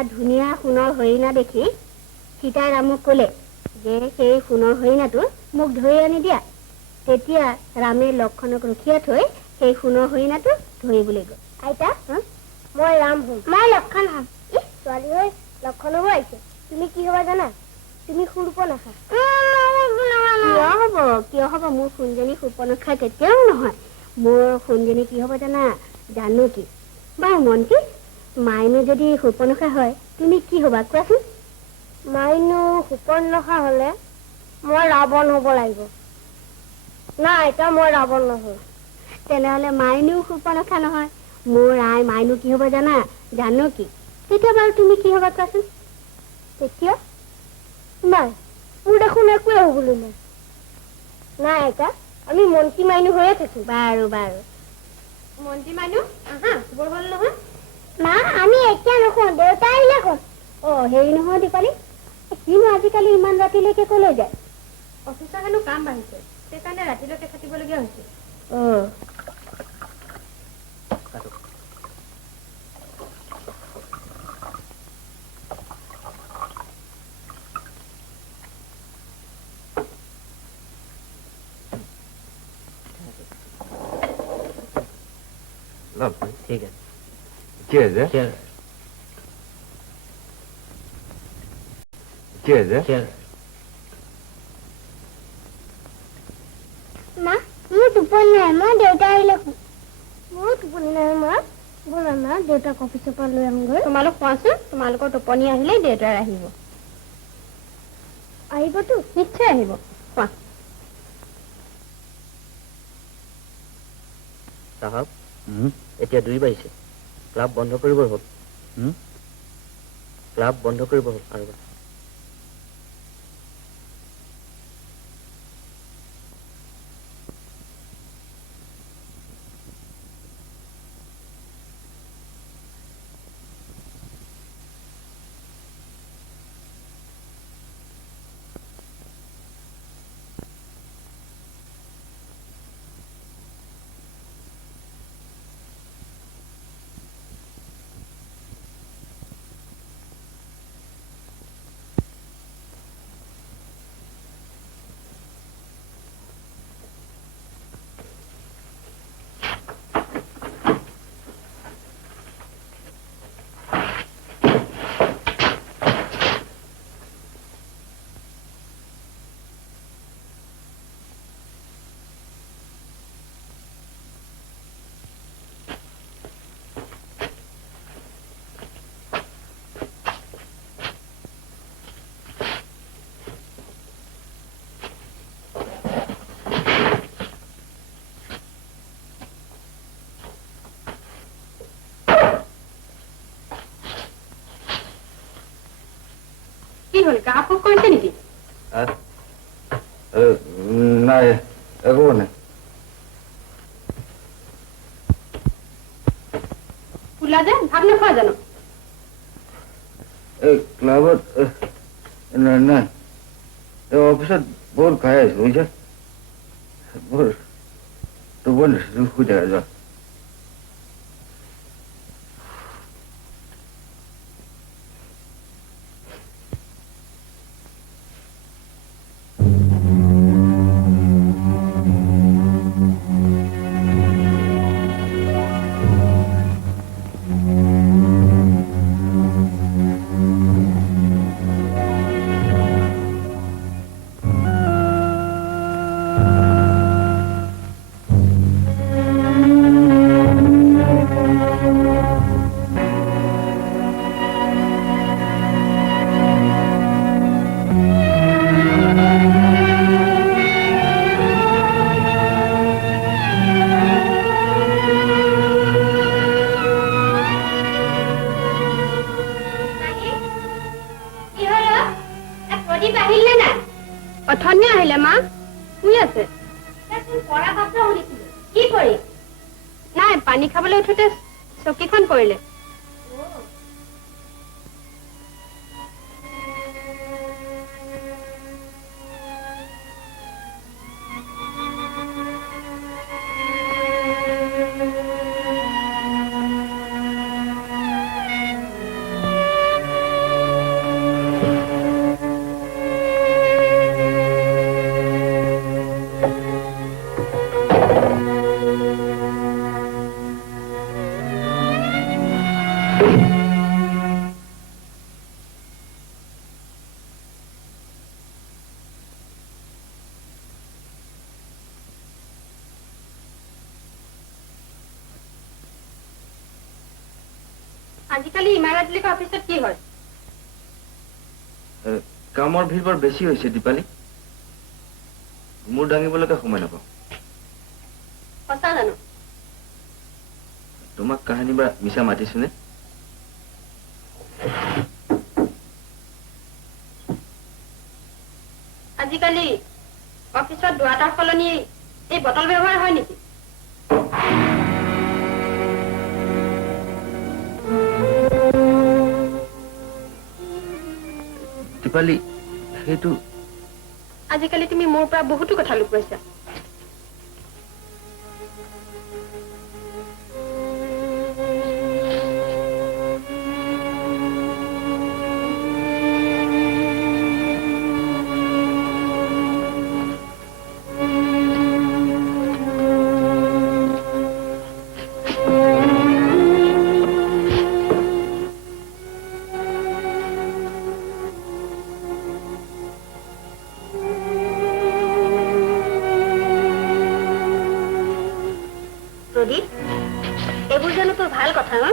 ধুনীয়া সোণৰ হৰিণা দেখি সীতাই ৰামক কলে যে সেই সোণৰ হৰিণাটো মোক ধৰি আনি দিয়া তেতিয়া ৰামে লক্ষণক ৰখিয়া থৈ সেই সোণৰ হৰিণাটো ধৰিবলৈ গল আইতা মই ৰাম হম মই লক্ষণ হম ছোৱালী হৈ লক্ষণ হব আহিছে তুমি কি হবা জানা তুমি সুৰ্পনখা কিয় হব মোৰ সোণজনী সুৰ্পনখা কেতিয়াও নহয় মোৰ সোণজনী কি হব জানা জানকী বাৰু মন্ত্ৰী মাইনু যদি সুৰ্পনখা হয় তুমি কি হবা কোৱাচোন মাইনু সুৰ্পনখা হলে মই ৰাৱণ হব লাগিব না আইতা মই ৰাৱণ নহওঁ তেনেহলে মাইনু সুৰ্পনখা নহয় মোৰ আই মাইনু কি হব জানা জানকী তেতিয়া বাৰু তুমি কি হবা কোৱাচোন তেতিয়া নাই মোৰ দেখোন একোৱে হবলৈ নাই নাই আইতা আমি মন্ত্ৰী মাইনু হৈয়ে থাকিম বাৰু বাৰু মন্ত্ৰী মাইনু বৰ হ'ল নহয় মা আমি এতিয়া নকওঁ দেউতা আহিলে কম হেৰি নহয় দীপালী কিনো আজিকালি ইমান ৰাতিলৈকে কলৈ যায় অফিচৰ হেনো কাম বাঢ়িছে সেইকাৰণে ৰাতিলৈকে থাকিবলগীয়া হৈছে ঠিক আছে Cheers, eh? Cheers. Cheers, eh? Cheers. মা মোৰ টোপনি নাই মই দেউতা আহিলে মোৰ টোপনি নাই মা ব'লা মা দেউতাক অফিচৰ পৰা লৈ আহোগৈ তোমালোক কোৱাচোন তোমালোকৰ টোপনি আহিলে দেউতাৰ আহিব আহিবতো নিশ্চয় আহিব কোৱা চাহাব এতিয়া 2 বাজিছে ক্লাব বন্ধ কৰিব হ'ল ক্লাব বন্ধ কৰিব হ'ল আৰু কি হ'ল গা ফুক কৰিছে নেকি নাই একো নাই ফুলা যে ভাত নোখোৱা জানো এই ক্লাবত নাই নাই এই অফিসত বহুত খাই আছো বুঝছে বৰ টোপনি শুই থাকা যোৱা অথনি আহিলে মা শুই আছে কি কৰি নাই পানী খাবলৈ উঠোতে চকীখন পৰিলে আজিকালি ইমান ৰাতিলৈকে অফিচত কি হয় কামৰ ভিৰ বৰ বেছি হৈছে দীপালী মোৰ দাঙিবলৈকে সময় নাপাওঁ সঁচা জানো তোমাক কাহিনী বা মিছা মাতিছোনে আজিকালি অফিচত দুৱাটাৰ সলনি এই বটল ব্যৱহাৰ হয় নেকি দীপালী সেইটো আজিকালি তুমি মোৰ পৰা বহুতো কথা লুকুৱাইছা এইবোৰ জানো তোৰ ভাল কথা ন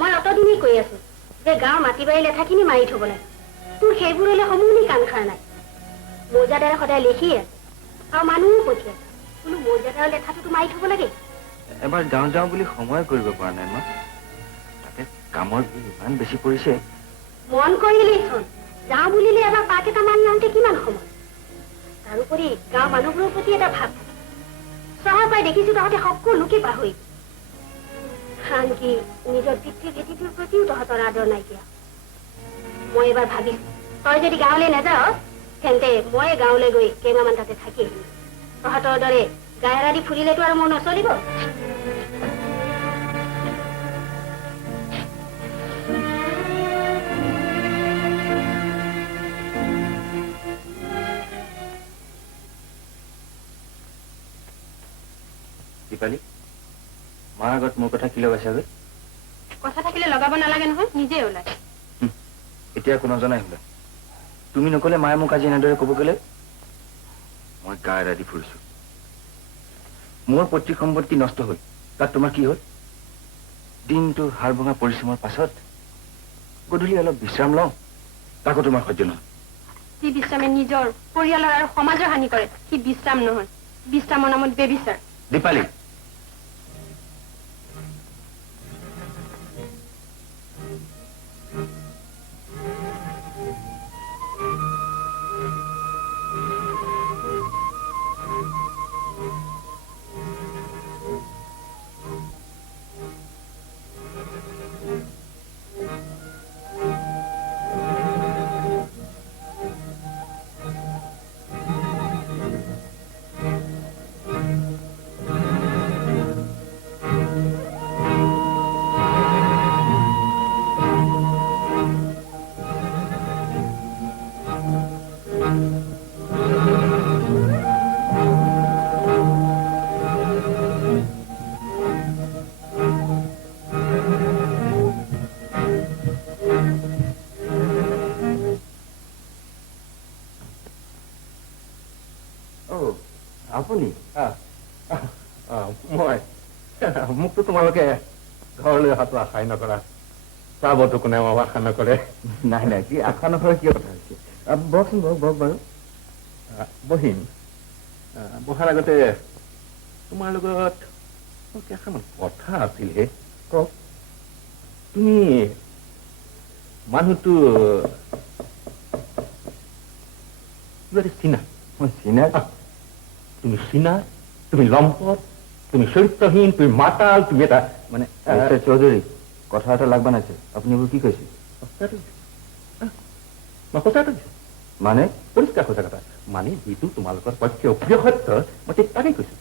মই অতদিনেই কৈ আছো যে গাঁৱৰ মাটি বাৰী লেঠাখিনি মাৰি থব লাগে তোৰ সেইবোৰলৈ সমূলি কাণ খাৰ নাই মৌজাদাৰে সদায় লিখি আছে আৰু মানুহো পঠিয়াই কোনো মৌজাদাৰৰ লেঠাটোতো মাৰি থব লাগে এবাৰ যাওঁ যাওঁ বুলি সময় কৰিব পৰা নাই মা তাতে কামৰ ইমান বেছি পৰিছে মন কৰিলেইচোন যাওঁ বুলিলে এবাৰ পাক এটা মাৰি আনতে কিমান সময় তাৰোপৰি গাঁৱৰ মানুহবোৰৰ প্ৰতি এটা ভাৱ থাকে চহৰ পাই দেখিছো তহঁতে সকলোকে পাহৰি আনকি নিজৰ পিতৃ ভেটিটোৰ প্ৰতিও তহঁতৰ আদৰ নাইকিয়া মই এবাৰ ভাবিছো তই যদি গাঁৱলৈ নাযাও তেন্তে মই গাঁৱলৈ গৈ কেইমাহমান তাতে থাকি আহিম তহঁতৰ দৰে গায়েৰা দি ফুৰিলেতো আৰু মোৰ নচলিব দীপালী মাৰ আগত মোৰ কথা কি লগাইছা গৈ কথা থাকিলে লগাব নালাগে নহয় নিজে ওলাই এতিয়া কোনো জনাই হলে তুমি নকলে মায়ে মোক আজি এনেদৰে ক'ব গ'লে মই গা এৰা দি ফুৰিছো মোৰ পৈতৃক সম্পত্তি নষ্ট হ'ল তাত তোমাৰ কি হ'ল দিনটো হাড় ভঙা পৰিশ্ৰমৰ পাছত গধূলি অলপ বিশ্ৰাম লওঁ তাকো তোমাৰ সহ্য নহয় সি বিশ্ৰামে নিজৰ পৰিয়ালৰ আৰু সমাজৰ হানি কৰে সি বিশ্ৰাম নহয় বিশ্ৰামৰ নামত বেবিচাৰ দীপালী আপুনি মই মোকতো তোমালোকে ঘৰলৈ অহাটো আশাই নকৰা চাবতো কোনেও আশা নকৰে নাই নাই কি আশা নকৰে কি কথা হৈছে বহকচোন বহক বহক বাৰু বহিম বহাৰ আগতে তোমাৰ লগত কেইটামান কথা আছিল হে কওক তুমি মানুহটো চিনা মই চিনা তুমি চিনা তুমি লম্পট তুমি চৰিত্ৰহীন তুমি মাতাল তুমি এটা মানে চৌধুৰী কথা এটা লাগবা নাছে আপুনি এইবোৰ কি কৈছে মই সঁচাটো মানে পৰিষ্কাৰ সঁচা কথা মানে যিটো তোমালোকৰ পক্ষে অপ্ৰিয় সত্য মই তাকেই কৈছো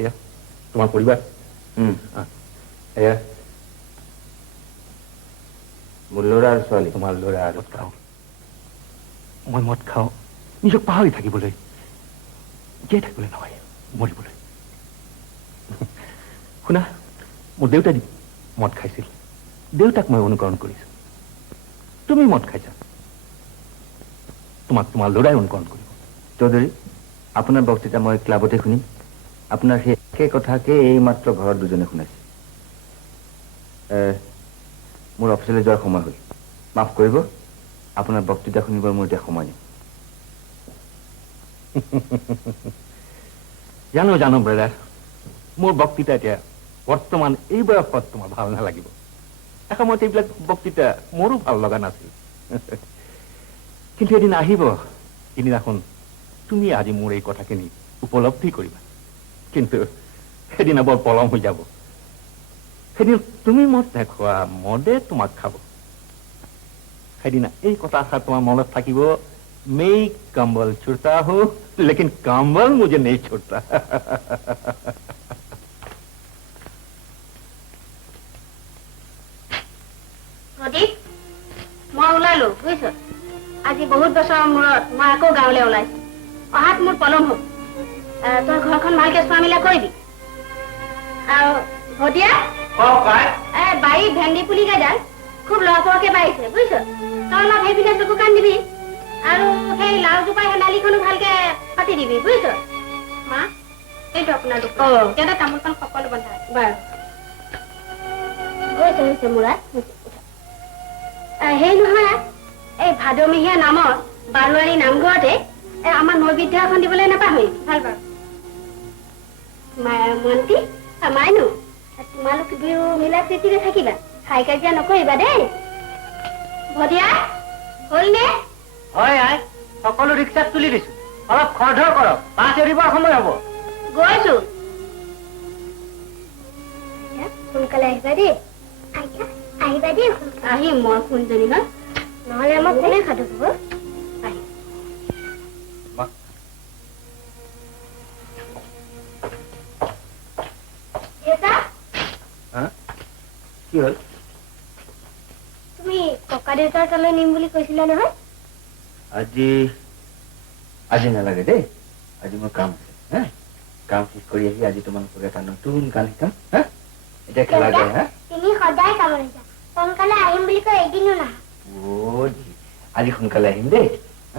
এয়া তোমাৰ পৰিবাৰ এয়া মোৰ ল'ৰা আৰু ছোৱালী তোমাৰ ল'ৰা আৰু খাওঁ মই মদ খাওঁ নিজক পাহৰি থাকিবলৈ জীয়াই থাকিবলৈ নহয় মৰিবলৈ শুনা মোৰ দেউতাই মদ খাইছিল দেউতাক মই অনুকৰণ কৰিছো তুমি মদ খাইছা তোমাক তোমাৰ ল'ৰাই অনুকৰণ কৰিব চৌধুৰী আপোনাৰ বক্তৃতা মই ক্লাবতে শুনিম আপোনাৰ সেই কথাকে এই মাত্ৰ ঘৰত দুজনে শুনাইছে মোৰ অফিচলৈ যোৱাৰ সময় হ'ল মাফ কৰিব আপোনাৰ বক্তৃতা শুনিবৰ মোৰ এতিয়া সময় নেই জানো জানো ব্ৰাদাৰ মোৰ বক্তৃতা এতিয়া বৰ্তমান এই বয়সত তোমাৰ ভাল নালাগিব এসময়ত এইবিলাক বক্তৃতা মোৰো ভাল লগা নাছিল কিন্তু এদিন আহিব সিদিনাখন তুমি আজি মোৰ এই কথাখিনি উপলব্ধি কৰিবা কিন্তু সেইদিনা বৰ পলম হৈ যাব সেইদিন তুমি মদ নেখোৱা মদে তোমাক খাব সেইদিনা এই কথাষাৰ তোমাৰ মনত থাকিব मैं कंबल छुड़ता हूँ लेकिन कंबल मुझे नहीं छुड़ता प्रदीप मैं ओलालो बुझ आज बहुत बছৰৰ মূৰত মই আকৌ গাঁৱলৈ ওলাইছো অহাত মোৰ পলম হ'ল তই ঘৰখন ভালকে চোৱা মিলা কৰিবি আৰু ভদিয়া বাৰী ভেন্দি পুলি গাজাল খুব লহপহকে বাঢ়িছে বুজিছ তই অলপ সেইপিনে চকু কাণ দিবি আৰু সেই লাওজোপা হেন্দালিখনো ভালকে পাতি দিবি বুজিছ মা এইটো আপোনাৰ ইয়াতে তামোল পাণ সকলো বন্ধা বাৰু হৈছে হৈছে মুৰা সেই নহয় এই ভাদমহীয়া নামৰ বাৰোৱাৰী নামঘৰতে আমাৰ নৈবিদ্যা এখন দিবলৈ নাপাহৰি ভাল বাৰু মন্ত্ৰী আমাইনো তোমালোক দুয়ো মিলা প্ৰীতিৰে থাকিবা খাই কাজিয়া নকৰিবা দেই ভদিয়া হ'লনে হয় আই সকলো ৰিক্সাত তুলি দিছো অলপ খৰধৰ কৰক বাছ এৰিবৰ সময় হ'ব গৈছো সোনকালে আহিবা দেই আহিবা দেই আহিম মই কোনজনী হয় নহ'লে আমাক কোনে খাটো দিব আহিম কি হ'ল তুমি ককা দেউতাৰ তালৈ নিম বুলি কৈছিলা নহয় আজি নালাগে দেই আজি মোৰ কাম আছে হা কাম শেষ কৰি আহি আজি তোমালোকক এটা নতুন গান শিকাম হা এতিয়া খেলা যায় হা তুমি সদায় কামলৈ যা সোনকালে আহিম বুলি কৈ এদিনো নাহা আজি সোনকালে আহিম দেই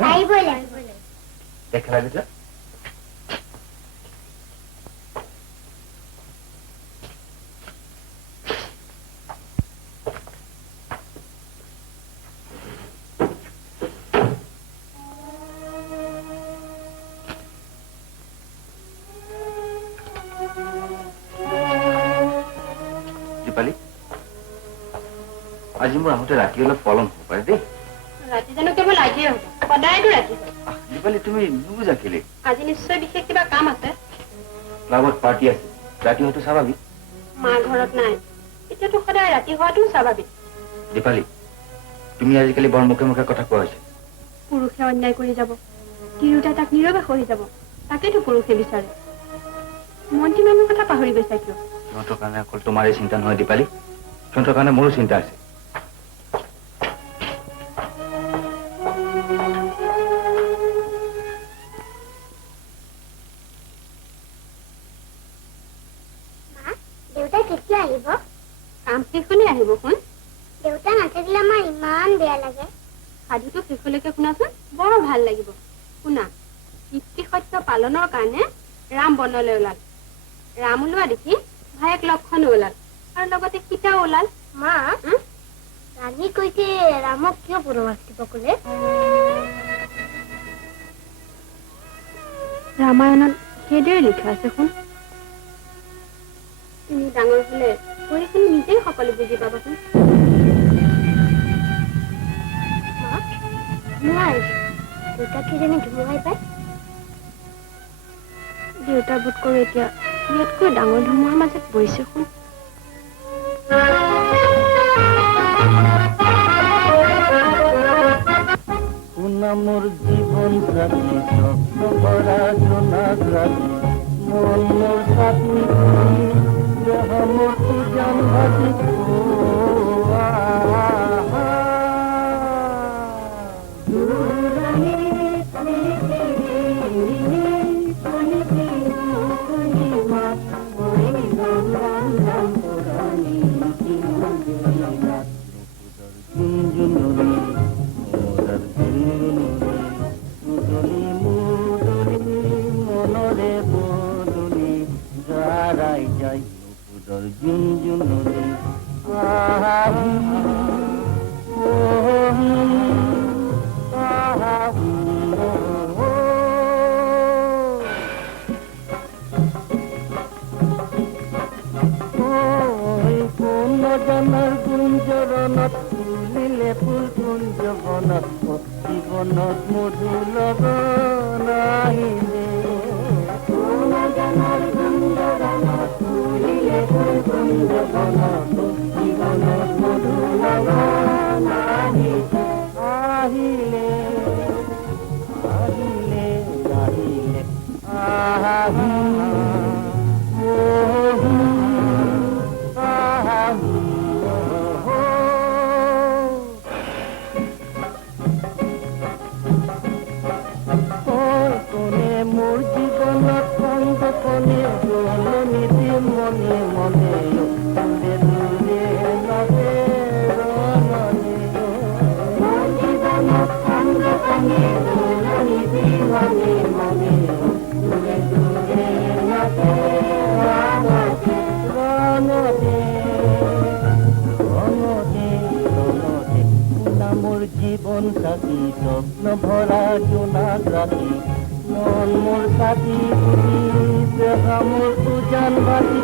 আহিবই লাগিব এতিয়া খেলা দিছা আজি মোৰ আহোঁতে ৰাতি অলপ পলম হ'ব পাৰে দেই ৰাতি জানো কেৱল আজিয়ে হ'ব সদায়তো ৰাতি হয় দীপালি তুমি নুবুজা কেলে আজি নিশ্চয় বিশেষ কিবা কাম আছে ক্লাবত পাৰ্টি আছে ৰাতি হয়তো স্বাভাৱিক মা ঘৰত নাই এতিয়াতো সদায় ৰাতি হোৱাটো স্বাভাৱিক দীপালি তুমি আজিকালি বৰ মুখে মুখে কথা কোৱা হৈছে পুৰুষে অন্যায় কৰি যাব তিৰোতাই তাক নীৰৱে সহি যাব তাকেতো পুৰুষে বিচাৰে মন্ত্ৰী মানুহৰ কথা পাহৰি গৈছা কিয় সিহঁতৰ কাৰণে অকল তোমাৰে চিন্তা নহয় দীপালি সিহঁতৰ কাৰণে মোৰো চিন্তা আছে দেউতা কেতিয়া আহিব কাম শেষ হ'লে আহিব শুন দেউতা নাথাকিলে আমাৰ ইমান বেয়া লাগে সাধুটো শেষলৈকে শুনাচোন বৰ ভাল লাগিব শুনা পিতৃ সত্য পালনৰ কাৰণে ৰাম বনলৈ ওলাল ৰাম ওলোৱা দেখি ভায়েক লক্ষণ ওলাল আৰু লগতে সীতাও ওলাল মা ৰাণী কৈছে ৰামক কিয় বনবাস দিব ক'লে ৰামায়ণত সেইদৰে লিখা আছে শুন তুমি ডাঙৰ হ'লে পঢ়িখিনি নিজেই সকলো বুজি পাবাচোন দেউতাক কিজনী ধুমুহাই পায় দেউতা বোধ কৰো এতিয়া ইয়াতকৈ ডাঙৰ ধুমুহাৰ মাজত পৰিছে শুন শুনা মোৰ জীৱন ৰাতি স্বপ্ন ভৰা জোনাক ৰাতি মন মোৰ ছাতি দেহ মোৰ পূজন ভাতি গুঞ্জৰণত ফুলিলে ফুল কুঞ্জবনত জীৱনত মধু লগন আহিলে গুঞ্জৰণত ফুলিলে ফুল কুঞ্জবনত জীৱনত মধু লগন আহিলে আহিলে আহিলে আহিলে জীৱন সাথী স্বপ্ন ভৰা জোনাক ৰাতি মন মোৰ সাথী মোৰ উজান বাজি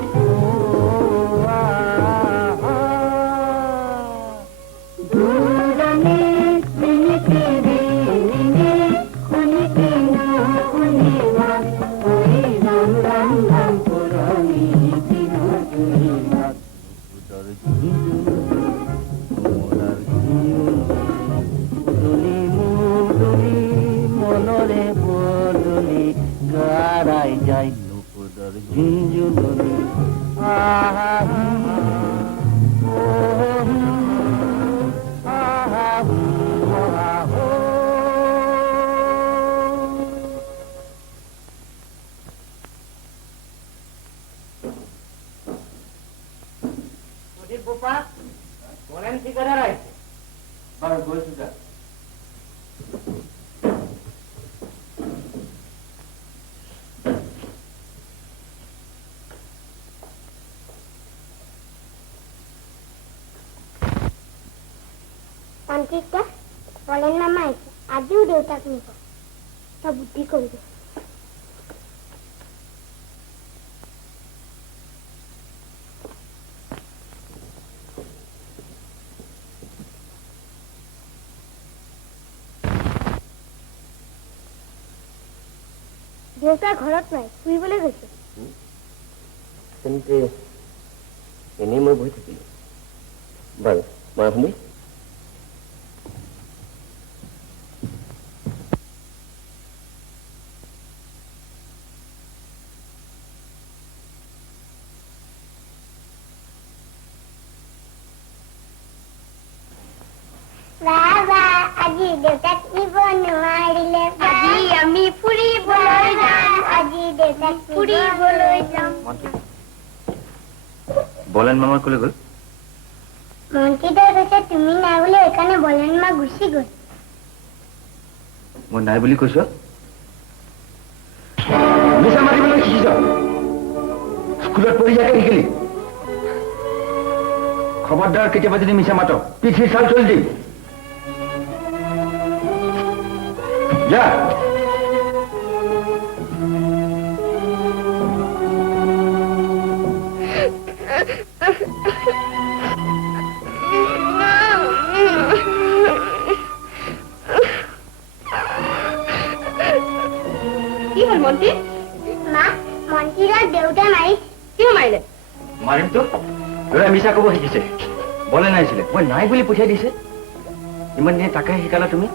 মনৰে বদলি গাৰাই যায় নুপুৰৰ ঝুনঝুননি বলেন ঠিকাদাৰ আছে গৈছো যা মন্ত্ৰীটা বলেন মামা আহিছে আজিও দেউতাক নিব তই বুদ্ধি কৰিবি দেউতা ঘৰত নাই ফুৰিবলৈ গৈছে তেন্তে এনেই মই বহি থাকিলো বাৰু মই শুনি বাবা আজি দেউতাক নিব নোৱাৰিলে আজি আমি ফুৰিবলৈ যাম আজি দেউতাক ফুৰিবলৈ যাম বলেন মামা কলে গ'ল মন্ত্ৰীদাই কৈছে তুমি নাই বুলি সেইকাৰণে বলেন মা গুচি গ'ল মই নাই বুলি কৈছো মিছা মাতিবলৈ শিকিছ স্কুলত পঢ়ি যাকে শিকিলি খবৰদাৰ কেতিয়াবা যদি মিছা মাত পিঠিৰ চাল চলি দিম যা কি হ'ল মন্ত্ৰী মা মন্ত্ৰীদাক দেউতাই মাৰিছে কিয় মাৰিলে মাৰিম তো ল'ৰাই মিছা ক'ব শিকিছে বলে নাইছিলে মই নাই বুলি পঠিয়াই দিছে ইমান দিনে তাকে শিকালা তুমি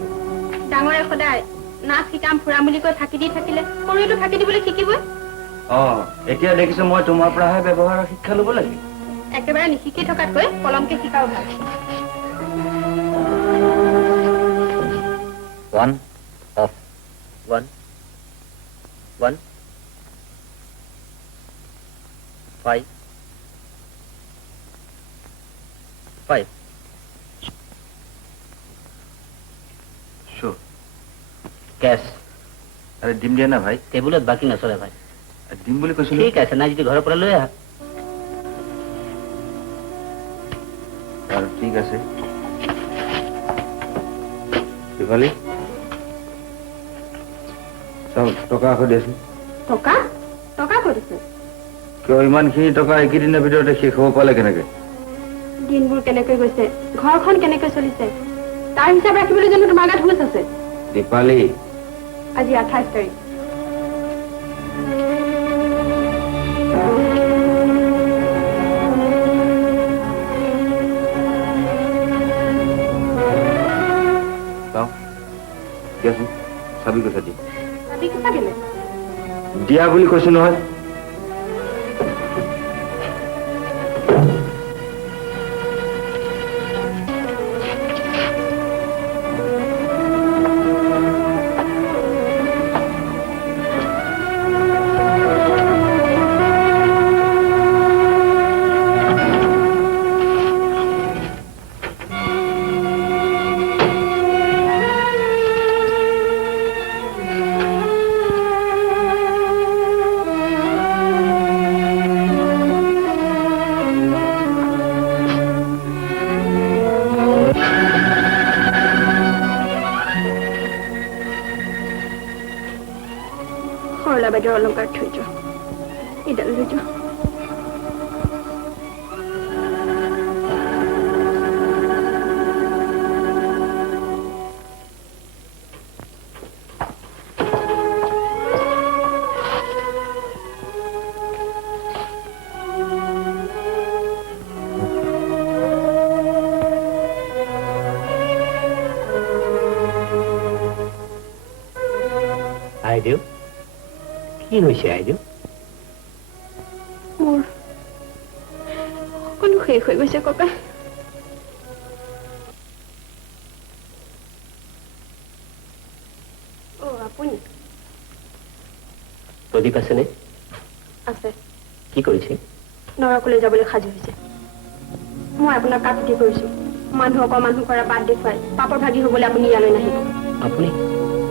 ডাঙৰে সদায় নাচ শিকাম ফুৰাম বুলি কৈ থাকি দি থাকিলে সৰুটো থাকি দিবলৈ শিকিবই এতিয়া দেখিছো মই তোমাৰ পৰাহে ব্যৱহাৰৰ শিক্ষা ল'ব লাগে একেবাৰে নিশিকি থকাতকৈ কলমকে শিকাও ভাল 1 off 1 1 5 5 sure কেছ আরে ডিম দিয়া না ভাই টেবুলত বাকী নচলে ভাই ডিম বুলি কৈছিল ঠিক আছে না যদি ঘৰৰ পৰা লৈ আহা আর ঠিক আছে শিবালি সব টকা আকৌ দিয়াচোন টকা টকা ক'ত আছে কিয় ইমানখিনি টকা এইকেইদিনৰ ভিতৰতে শেষ হ'ব পালে কেনেকে দিনবোৰ কেনেকৈ গৈছে ঘৰখন কেনেকৈ চলিছে তাৰ হিচাপ ৰাখিবলৈ জানো তোমাৰ গাত হুঁচ আছে দীপালি আজি 28 তাৰিখ দিয়াচোন চাবি কৈছা দি ভাবি কিবা কেলে দিয়া বুলি কৈছো নহয় সৰলা বাইদেউৰ অলংকাৰ থৈ যোৱা এইডাল লৈ যোৱা আইদেউ কি হৈছে আইদেউ মোৰ সকলো শেষ হৈ গৈছে ককা আপুনি প্ৰদীপ আছেনে আছে কি কৰিছে নৰকলৈ যাবলৈ সাজু হৈছে মই আপোনাক কাকুতি কৰিছো মানুহক অমানুহ কৰা বাদ দেখুৱাই পাপৰ ভাগি হবলৈ আপুনি ইয়ালৈ নাহিব আপুনি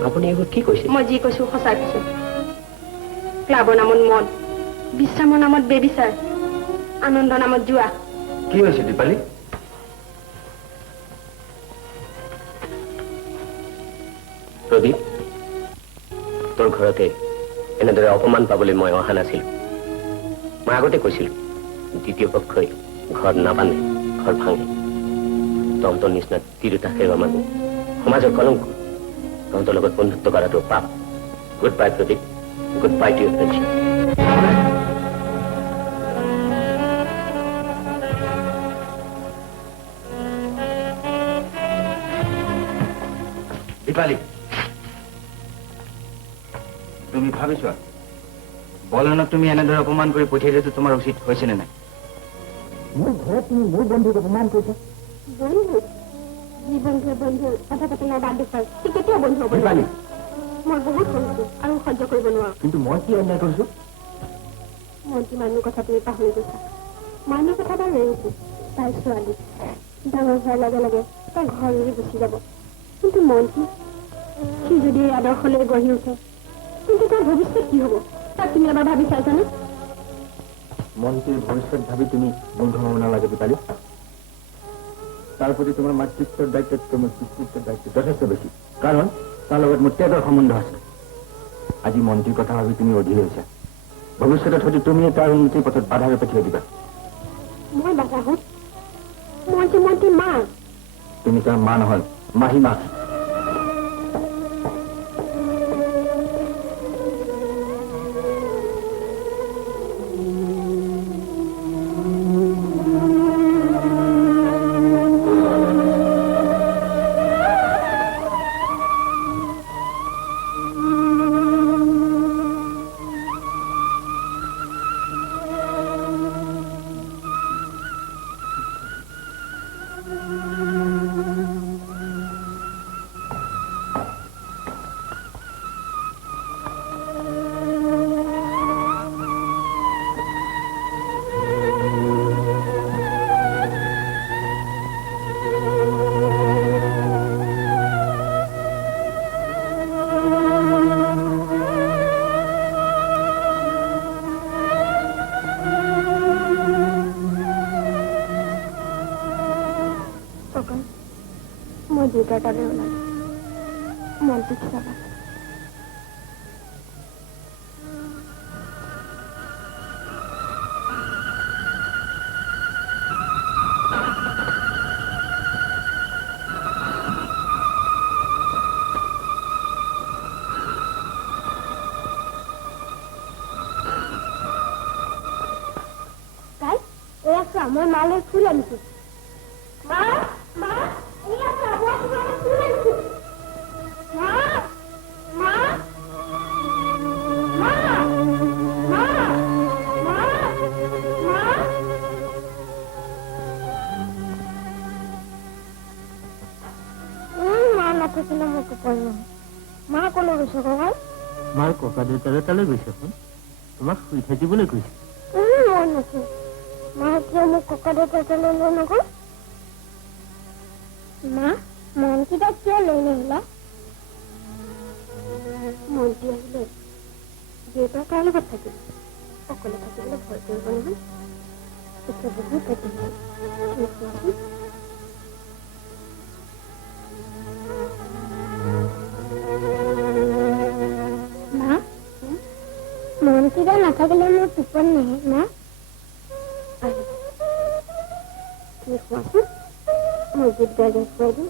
আপুনি এইবোৰ কি কৈছে মই যি কৈছো সঁচাই কৈছো ক্লাবৰ নামত মদ বিশ্ৰামৰ নামত বেবিচাৰ আনন্দ নামত জুৱা কি হৈছে দীপালী প্ৰদীপ তোৰ ঘৰতে এনেদৰে অপমান পাবলৈ মই অহা নাছিলো মই আগতে কৈছিলো দ্বিতীয় পক্ষই ঘৰ নাবান্ধে ঘৰ ভাঙে তহঁতৰ নিচিনা তিৰোতা সেৱা মানুহ সমাজৰ কলংক তহঁতৰ লগত বন্ধুত্ব কৰাটো পাপ goodbye Pradip goodbye to your friendship Dipali তুমি ভাবিছোৱা বলনক তুমি এনেদৰে অপমান কৰি পঠিয়াই দিয়াটো তোমাৰ উচিত হৈছেনে নাই মোৰ ঘৰত তুমি মোৰ বন্ধুক অপমান কৰিছা বন্ধু যি বন্ধুৱে বন্ধুৰ কথা পাতিনা বাদ দেখুৱাই সি কেতিয়াও বন্ধু হ'ব দীপালী মই বহুত সহিছো আৰু সহ্য কৰিব নোৱাৰো কিন্তু মই কি অন্যায় কৰিছো মন্ত্ৰী মানুহৰ কথা তুমি পাহৰি গৈছা মানুহৰ কথা বাৰু এৰিছো তাইৰ ছোৱালী ডাঙৰ হোৱাৰ লগে লগে তাই ঘৰ এৰি গুচি যাব কিন্তু মন্ত্ৰী সি যদি এই আদৰ্শলৈ গঢ়ি উঠে কিন্তু তাৰ ভৱিষ্যত কি হ'ব তাক তুমি এবাৰ ভাবি চাইছানে মন্ত্ৰীৰ ভৱিষ্যত ভাবি তুমি বন্ধু হ'ব নালাগে দীপালী তাৰ প্ৰতি তোমাৰ মাতৃত্বৰ দায়িত্বতকৈ মোৰ পিতৃত্বৰ দায়িত্ব যথেষ্ট বেছি কাৰণ তাৰ লগত মোৰ তেজৰ সম্বন্ধ আছে আজি মন্ত্ৰীৰ কথা ভাবি তুমি অধীৰ হৈছা ভৱিষ্যতত হয়তো তুমি তাৰ উন্নতিৰ পথত বাধাৰে পঠিয়াই দিবা মই বাধা হম মই যে মন্ত্ৰী মা তুমি তাৰ মা নহয় মাহী মা মই দেউতাৰ তালৈ ওলালো মন্ত্ৰীক চাবা মই মালৈ ফুল আনিছো মা মা এয়া চাব তোমালৈ ফুল আনিছো মা মা মা মা মা মা মা নাথাকিলে মোক উপায় নহয় মা কলৈ গৈছে ককাই তোমাৰ ককা দেউতাৰে তালৈ গৈছে তোমাক শুই থাকিবলৈ কৈছে মই নকওঁ মা কিয় মোক ককা দেউতাৰ তালৈ লৈ নগ'ল মা মনকেইটা কিয় লৈ নাহিলা মন্ত্ৰী আহিলে দেউতাৰ তাৰ লগত থাকিল অকলে থাকিবলৈ ভয় কৰিব নহয় এতিয়া বহুত ৰাতি মা মন্ত্ৰীটা নাথাকে নাথাকিলে মোৰ টোপনি নাহে মা তুমি খোৱাচোন মই গীত গাই গাই খুৱাই দিম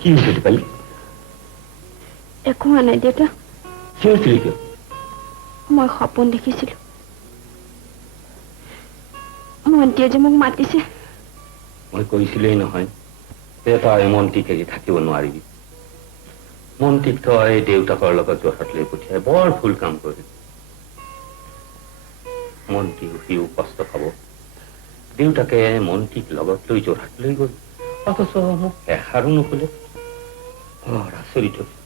কি হয়েছে পালি একো হোৱা নাই দেউতা কি হৈছিল কিয় মই সপোন দেখিছিলো মন্ত্ৰীয়ে যে মোক মাতিছে মই কৈছিলেই নহয় যে তই মন্ত্ৰীক এৰি থাকিব নোৱাৰিবি মন্ত্ৰীক তই দেউতাকৰ লগত যোৰহাট লৈ পঠিয়াই বৰ ভুল কাম কৰিলি মন্ত্ৰী সিও কষ্ট পাব দেউতাকে মন্ত্ৰীক লগত লৈ যোৰহাট লৈ গ'ল অথচ মোক এষাৰো নকলে বৰ আচৰিত হ'ল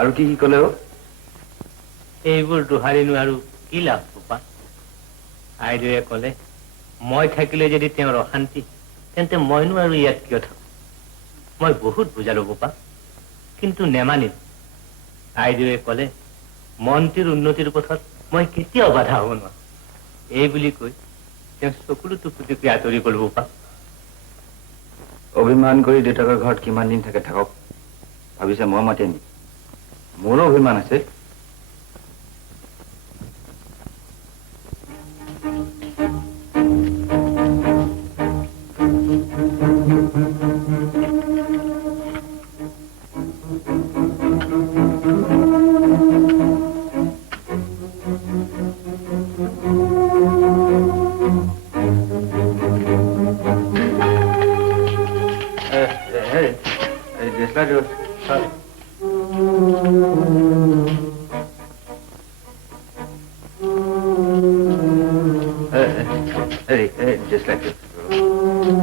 আৰু কি ক'লে এইবোৰ দোহাৰিনো আৰু কি লাভ বোপা আইদেউয়ে ক'লে মই থাকিলে যদি তেওঁৰ অশান্তি তেন্তে মইনো আৰু ইয়াত কিয় থাকো মই বহুত বুজালো বোপা, কিন্তু নেমানিল। আইদেৱে কলে মন্ত্ৰীৰ উন্নতিৰ পথত মই কেতিয়াও বাধা হ'ব নোৱাৰো। এই বুলি কৈ তেওঁ চকুলো টুকুটুকি আঁতৰি গল বোপা। অভিমান কৰি দেউতাকৰ ঘৰত কিমান দিন থাকে থাকক, ভাবিছে মই মাতি আনিম? মোৰো অভিমান আছে।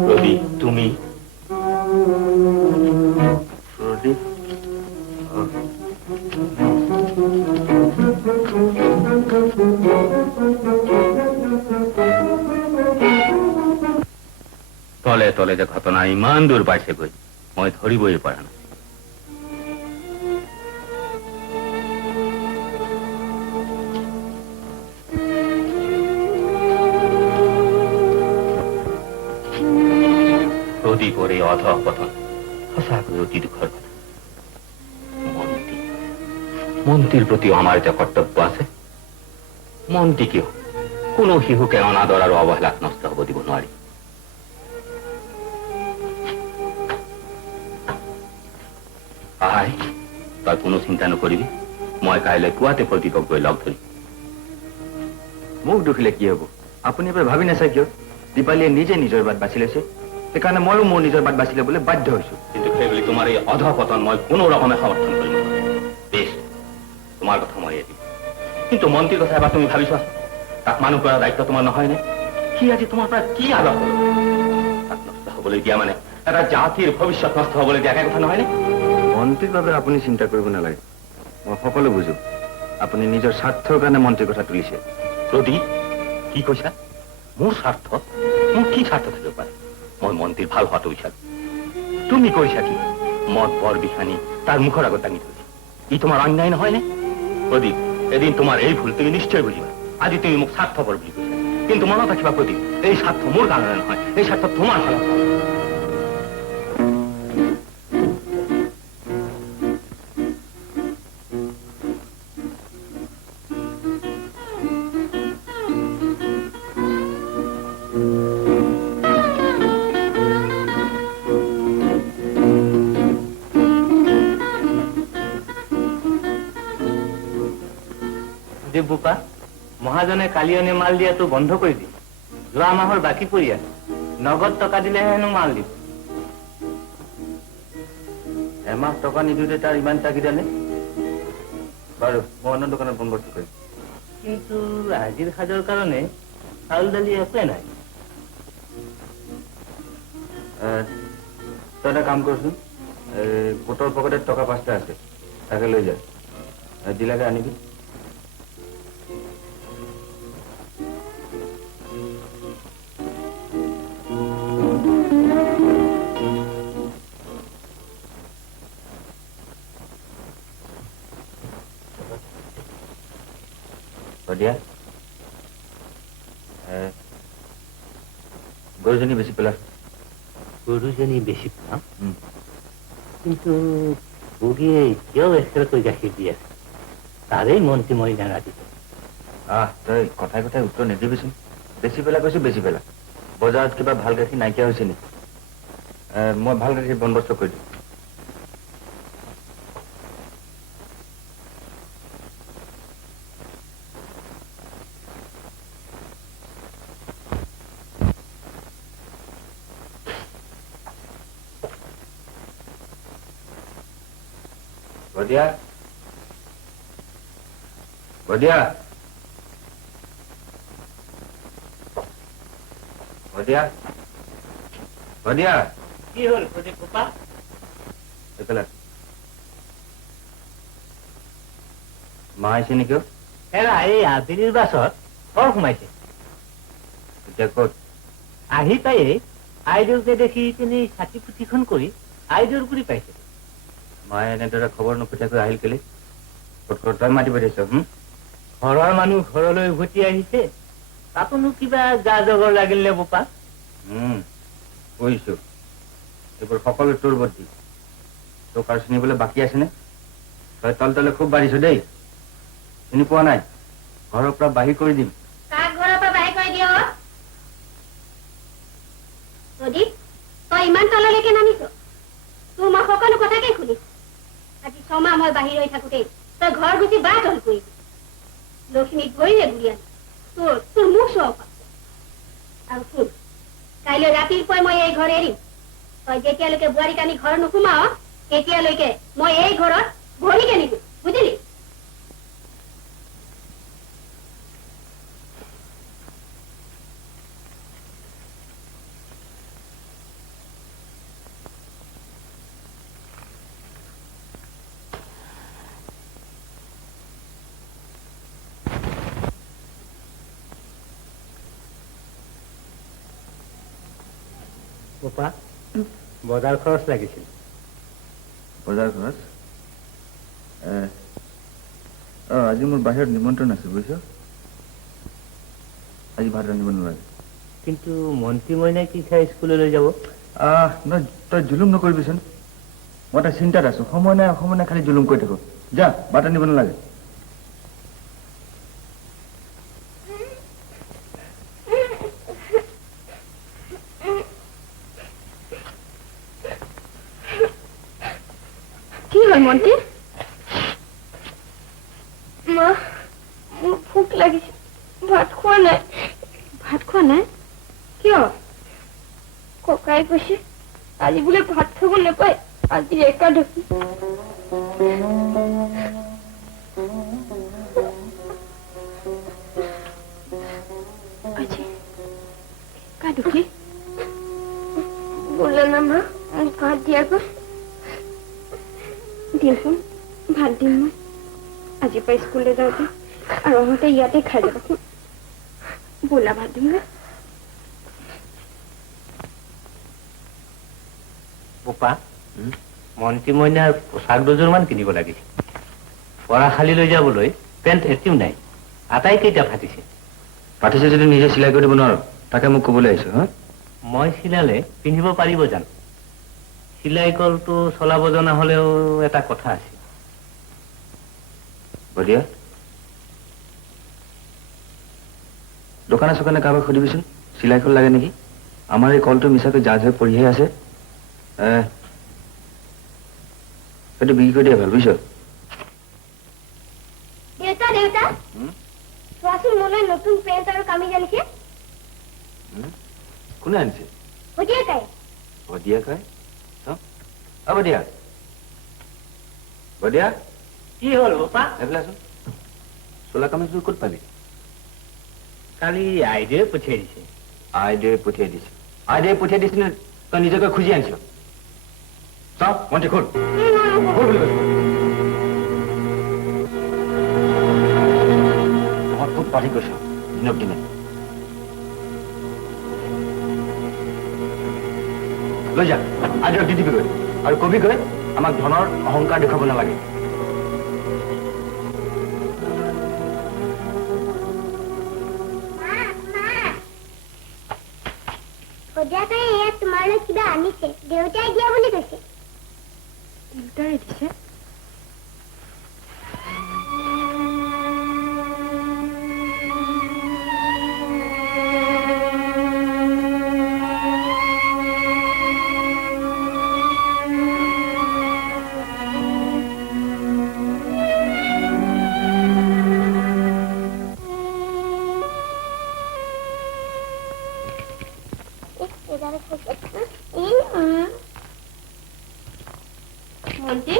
প্ৰদীপ, তুমি প্ৰদীপ, তলে তলে যে ঘটনা ইমান দূৰ পাইছেগৈ মই ধৰিবই পৰা নাই। প্ৰদীপৰ এই অধঃপতন সঁচাকৈ অতি দুঃখৰ কথা। মন্ত্ৰীৰ প্ৰতি আমাৰ যে কৰ্তব্য আছে, মন্ত্ৰী কিয় কোনো শিশুকে অনাদৰ আৰু অৱহেলাত নষ্ট হ'ব দিব নোৱাৰি। আই, তই কোনো চিন্তা নকৰিবি, মই কাইলৈ পুৱাতে প্ৰদীপক গৈ লগ ধৰিম। মোক দুখিলে কি হ'ব? আপুনি এবাৰ ভাবি নাচায় কিয়? দীপালীয়ে নিজে নিজৰ বাট বাছি লৈছে, সেইকাৰণে ময়ো মোৰ নিজৰ বাট বাছি ল'বলৈ বাধ্য হৈছো। কিন্তু সেইবুলি তোমাৰ এই অধঃপতন মই কোনো ৰকমে সমৰ্থন কৰিম। বেশ, তোমাৰ কথা মই এৰিম, কিন্তু মন্ত্ৰীৰ কথা এবাৰ তুমি ভাবিছোৱা। তাক মানুহ কৰাৰ দায়িত্ব তোমাৰ নহয়নে? সি আজি তোমাৰ পৰা কি আদৰ হল? তাক নষ্ট হবলৈ দিয়া মানে এটা জাতিৰ ভৱিষ্যত নষ্ট হবলৈ দিয়া একে কথা নহয়নে? মন্ত্ৰীৰ বাবে আপুনি চিন্তা কৰিব নালাগে, মই সকলো বুজো। আপুনি নিজৰ স্বাৰ্থৰ কাৰণে মন্ত্ৰীৰ কথা তুলিছে। প্ৰদীপ, কি কৈছা? মোৰ স্বাৰ্থ? মোৰ কি স্বাৰ্থ থাকিব পাৰে? মই মন্ত্ৰীৰ ভাল হোৱাটো বিচাৰো। তুমি কৈছা কি মদ বৰ বিখানি তাৰ মুখৰ আগত দাঙি থৈছে? ই তোমাৰ অন্যায় নহয়নে? প্ৰদীপ, এদিন তোমাৰ এই ভুল তুমি নিশ্চয় বুজিবা। আজি তুমি মোক স্বাৰ্থপৰ বুলি কৈছা, কিন্তু মনত ৰাখিবা প্ৰদীপ, এই স্বাৰ্থ মোৰ কাৰণে নহয়, এই স্বাৰ্থ তোমাৰ ফালৰ পৰা। বোপা, মহাজনে কালি আনি মাল দিয়াটো বন্ধ কৰি দিল। যোৱা মাহৰ বাকী পৰি আছে, নগদ টকা দিলেহে হেনো মাল দিব। এমাহ টকা নিদিওঁতে তাৰ ইমান তাগিদা নে? বাৰু মই অন্য দোকানত বন্দবস্ত কৰিম। কিন্তু আজিৰ সাজৰ কাৰণে চাউল দালি একোৱে নাই। তই এটা কাম কৰচোন, কোটৰ পকেটত টকা 5টা আছে, তাকে লৈ যা, দিলাকে আনিবি। দিয়া গৰুজনী বেছি পেলা। গৰুজনী বেছি পাম, কিন্তু বুঢ়ীয়ে এতিয়াও এক্সট্ৰাকৈ গাখীৰ দি আছে। তাৰেই মন্ত্ৰী মই নাৰাধিছো। তই কথাই কথাই উত্তৰ নিদিবিচোন। বেছি পেলা কৈছো, বেছি পেলা। বজাৰত কিবা ভাল গাখীৰ নাইকিয়া হৈছে নেকি? মই ভাল গাখীৰ বন্দবস্ত কৰি দিম। বদিয়া, বদিয়া, বদিয়া, বদিয়া, কি হল প্ৰদীপ বোপা? এইফালে মা আহিছে নেকি? এৰা এই আবেলিৰ বাছত ঘৰ সোমাইছে। এতিয়া ক'ত? আহি পায়ে আইদেউকে দেখি তিনি ছাতি পুথিখন কৰি আইদেউৰ গুৰি পাইছে। মায়ে এনেদৰে খবৰ নপঠিয়াকৈ আহিল কেলে? তই মাতি পঠিয়াইছ? ঘৰৰ মানুহ ঘৰলৈ উভতি আহিছে, তাতোনো কিবা যা জগৰ লাগিল নে বোপা? বুজিছো, এইবোৰ সকলো তোৰ বুদ্ধি। তোক আৰু চিনিবলৈ বাকী আছেনে? তই তলে খুব বাঢ়িছ দেই, চিনি পোৱা নাই? ঘৰৰ পৰা বাহিৰ কৰি দিম। কাক ঘৰৰ পৰা বাহিৰ কৰি দিয়? প্ৰদীপ, তই ইমান তললৈকে নামিছ? তোৰ মই সকলো কথাকে শুনিছো। আজি 6 মাহ মই বাহিৰ হৈ থাকোতেই তই ঘৰ গুচি বাট হল কৰিবি। লক্ষ্মীক ভৰিৰে ঘূৰি আনি তোৰ মুখ চোৱাও পাব। আৰু শুন, কাইলৈ ৰাতিপুৱাই মই এই ঘৰ এৰিম। তই যেতিয়ালৈকে বোৱাৰীক আনি ঘৰ নোসোমাও, তেতিয়ালৈকে মই এই ঘৰত ভৰিকে নিদিম, বুজিলি? বোপা, বজাৰ খৰচ লাগিছিল। বজাৰ খৰচ? আজি মোৰ বাহিৰত নিমন্ত্ৰণ আছে, বুজিছ? আজি ভাত ৰান্ধিব নালাগে। কিন্তু মন্ত্ৰী মইনাই কি খাই স্কুললৈ যাব? তই জুলুম নকৰিবিচোন। মই এটা চিন্তাত আছো। সময় নাই খালি জুলুম কৰি থাকো। যা, ভাত ৰান্ধিব নালাগে। কি হ'ল মন্ত্ৰী? মোৰ ভোক লাগিছে, ভাত খোৱা নাই। ভাত খোৱা নাই? কিয়? ককাই কৈছে আজি বোলে ভাত খাব নাপায়, আজি একাদশী। আজি একাদশী? বোলে না মা, মোক ভাত দিয়াগৈ। দিয়াচোন, ভাত দিম মই। আজিৰ পৰা স্কুললৈ যাওঁতে আৰু আহোঁতে ইয়াতে খাই যাবচোন। বোলা ভাত দিম যে। বোপা, মন্ত্ৰী মইনাৰ পোচাক দুযোৰমান কিনিব লাগিছিল। পঢ়াশালীলৈ যাবলৈ পেণ্ট এটিও নাই, আটাইকেইটা ফাটিছে। পাতিছে যদি নিজে চিলাই কৰি দিব নোৱাৰো, তাকে মোক ক'বলৈ আহিছো। মই চিলালে পিন্ধিব পাৰিব জানো? চিলাই কলটো চলাব জনা হলেও এটা কথা আছে। বঢ়িয়া, দোকানে চোকানে কাৰোবাক সুধিবিচোন চিলাই কল লাগে নেকি? আমাৰ এই কলটো মিছাকৈ জাজ হৈ পৰিহে আছে। সেইটো বিক্ৰী কৰি দিয়া ভাল, বুজিছ? দেউতা দেউতা, চোৱাচোন মোলৈ নতুন পেণ্ট আৰু কামিজ আনিছে। কোনে আনিছে? বুজিয়ে তাই। বঢ়িয়া কয়। বঢ়িয়া বঢ়িয়া, কি হ'ল বোপা? এইফালে আছোন। চোলা কামিজবোৰ ক'ত পালি? কালি আইদেউৱে পঠিয়াই দিছে। আইদেউৱে পঠিয়াই দিছে? আইদেউৱে পঠিয়াই দিছে নে তই নিজকে খুজি আনিছ? চাও মন্ত্ৰী খোল বুলি কৈছো। মই খুব বাঢ়ি গৈছো দিনক দিনে। লৈ যা, আইদেউক দি দিবিগৈ আৰু কবিগৈ আমাক ধনৰ অহংকাৰ দেখুৱাব নালাগে। সদায় এয়া তোমালৈ কিবা আনিছে, দেউতাই দিয়া বুলি কৈছে। দেউতাৰে দিছে? মন্ত্ৰী,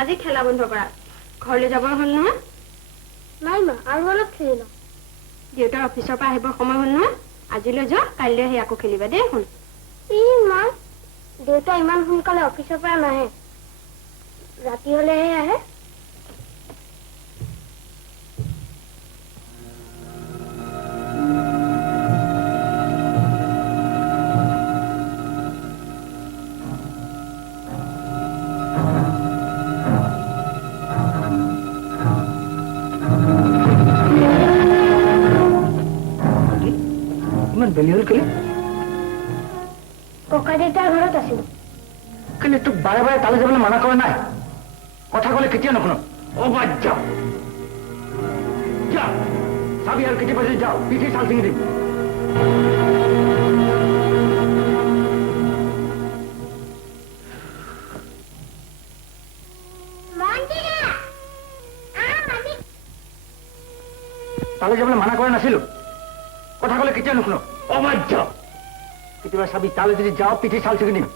আজি খেলা বন্ধ কৰা। ঘৰলৈ যাবৰ হ'ল নহয়? নাই মা, আৰু অলপ খেলি লওঁ। দেউতাৰ অফিচৰ পৰা আহিবৰ সময় হ'ল নহয়। আজিলৈ যোৱা, কাইলৈ আহি আকৌ খেলিবা দেই। শুন, মা, দেউতা ইমান সোনকালে অফিচৰ পৰা নাহে, ৰাতি হলেহে আহে। বেলি হল কেলে ককা দেউতাৰ ঘৰত আছিলো কেলে তোক বাৰে বাৰে তালৈ যাবলৈ মানা কৰা নাই কথা ক'লে কেতিয়া নুশুনো অবাধ্য যা চাবি আৰু কেতিয়াবা যদি যাওঁ পিঠি চাল চিঙি দিম তালৈ যাবলৈ মানা কৰা নাছিলো কথা ক'লে কেতিয়া নুশুনো অবাধ্য কেতিয়াবা চাবি তালৈ যদি যাওঁ পিঠি চাল চিঙি দিম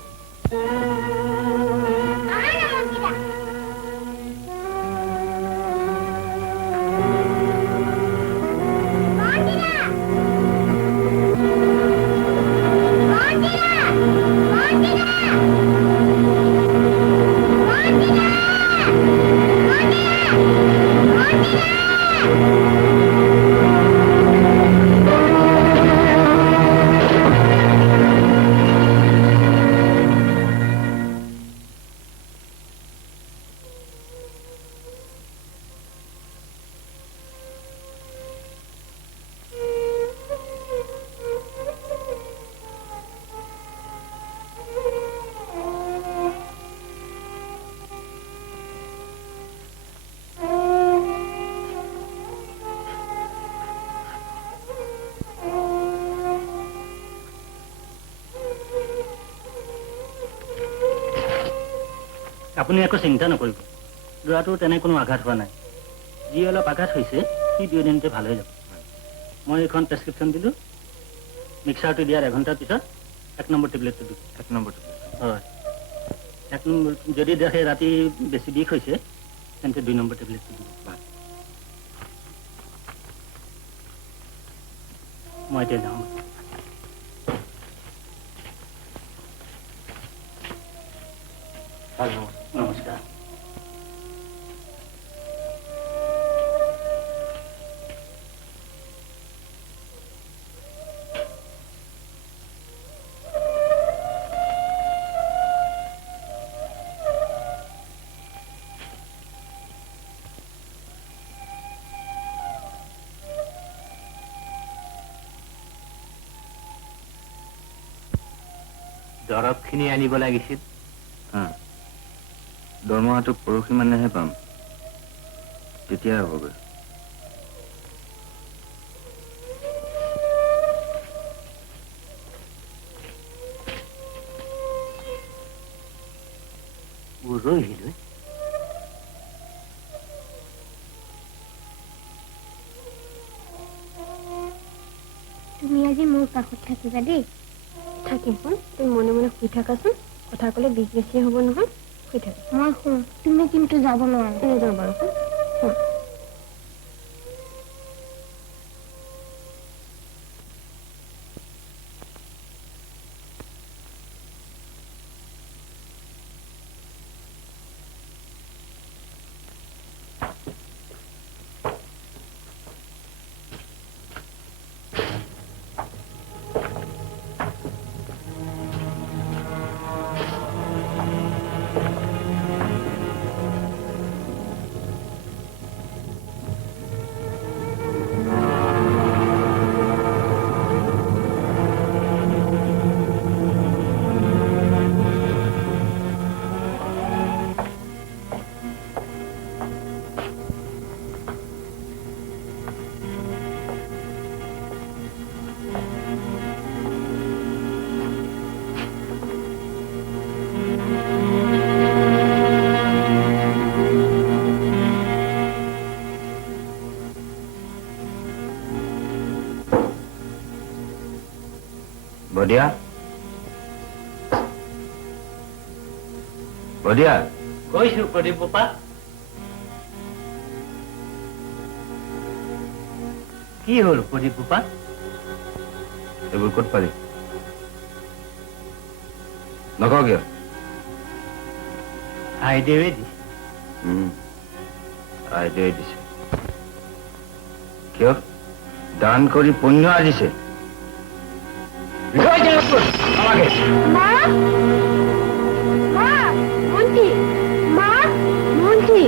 আপুনি একো চিন্তা নকৰিব ল'ৰাটোৰ তেনে কোনো আঘাত হোৱা নাই যি অলপ আঘাত হৈছে সি 2 দিনতে ভাল হৈ যাব মই এখন প্ৰেছক্ৰিপশ্যন দিলোঁ মিক্সাৰটো দিয়াৰ এঘণ্টাৰ পিছত 1 নম্বৰ টেবলেটটো দিম 1 নম্বৰ টেবলেট হয় 1 নম্বৰ যদি দেখে ৰাতি বেছি বিষ হৈছে তেন্তে 2 নম্বৰ টেবলেটটো দিব মই এতিয়া যাওঁ নমস্কাৰ দৰৱখিনি আনিব লাগিছিল দৰমহাটো পৰহি মানেহে পাম তেতিয়া হ'বগৈ ৰহিলৈ তুমি আজি মোৰ কাষত থাকিবা দেই থাকিম তুমি মনে মনে শুই থাকাচোন কথা ক'লে বিষ বেছি হ'ব নহয় শুই থাকা মই শুম তুমি কিন্তু যাব নোৱাৰা নাযাওঁ বাৰু বদিয়া বদিয়া কৈছো প্ৰদীপ বোপা কি হ'ল প্ৰদীপ বোপা এইবোৰ ক'ত পালি নকওঁ কিয় আইদেৱে দিছে আইদেৱে দিছে কিয় দান কৰি পুণ্য আৰ্জিছে মা মা মন্টি মা মন্টি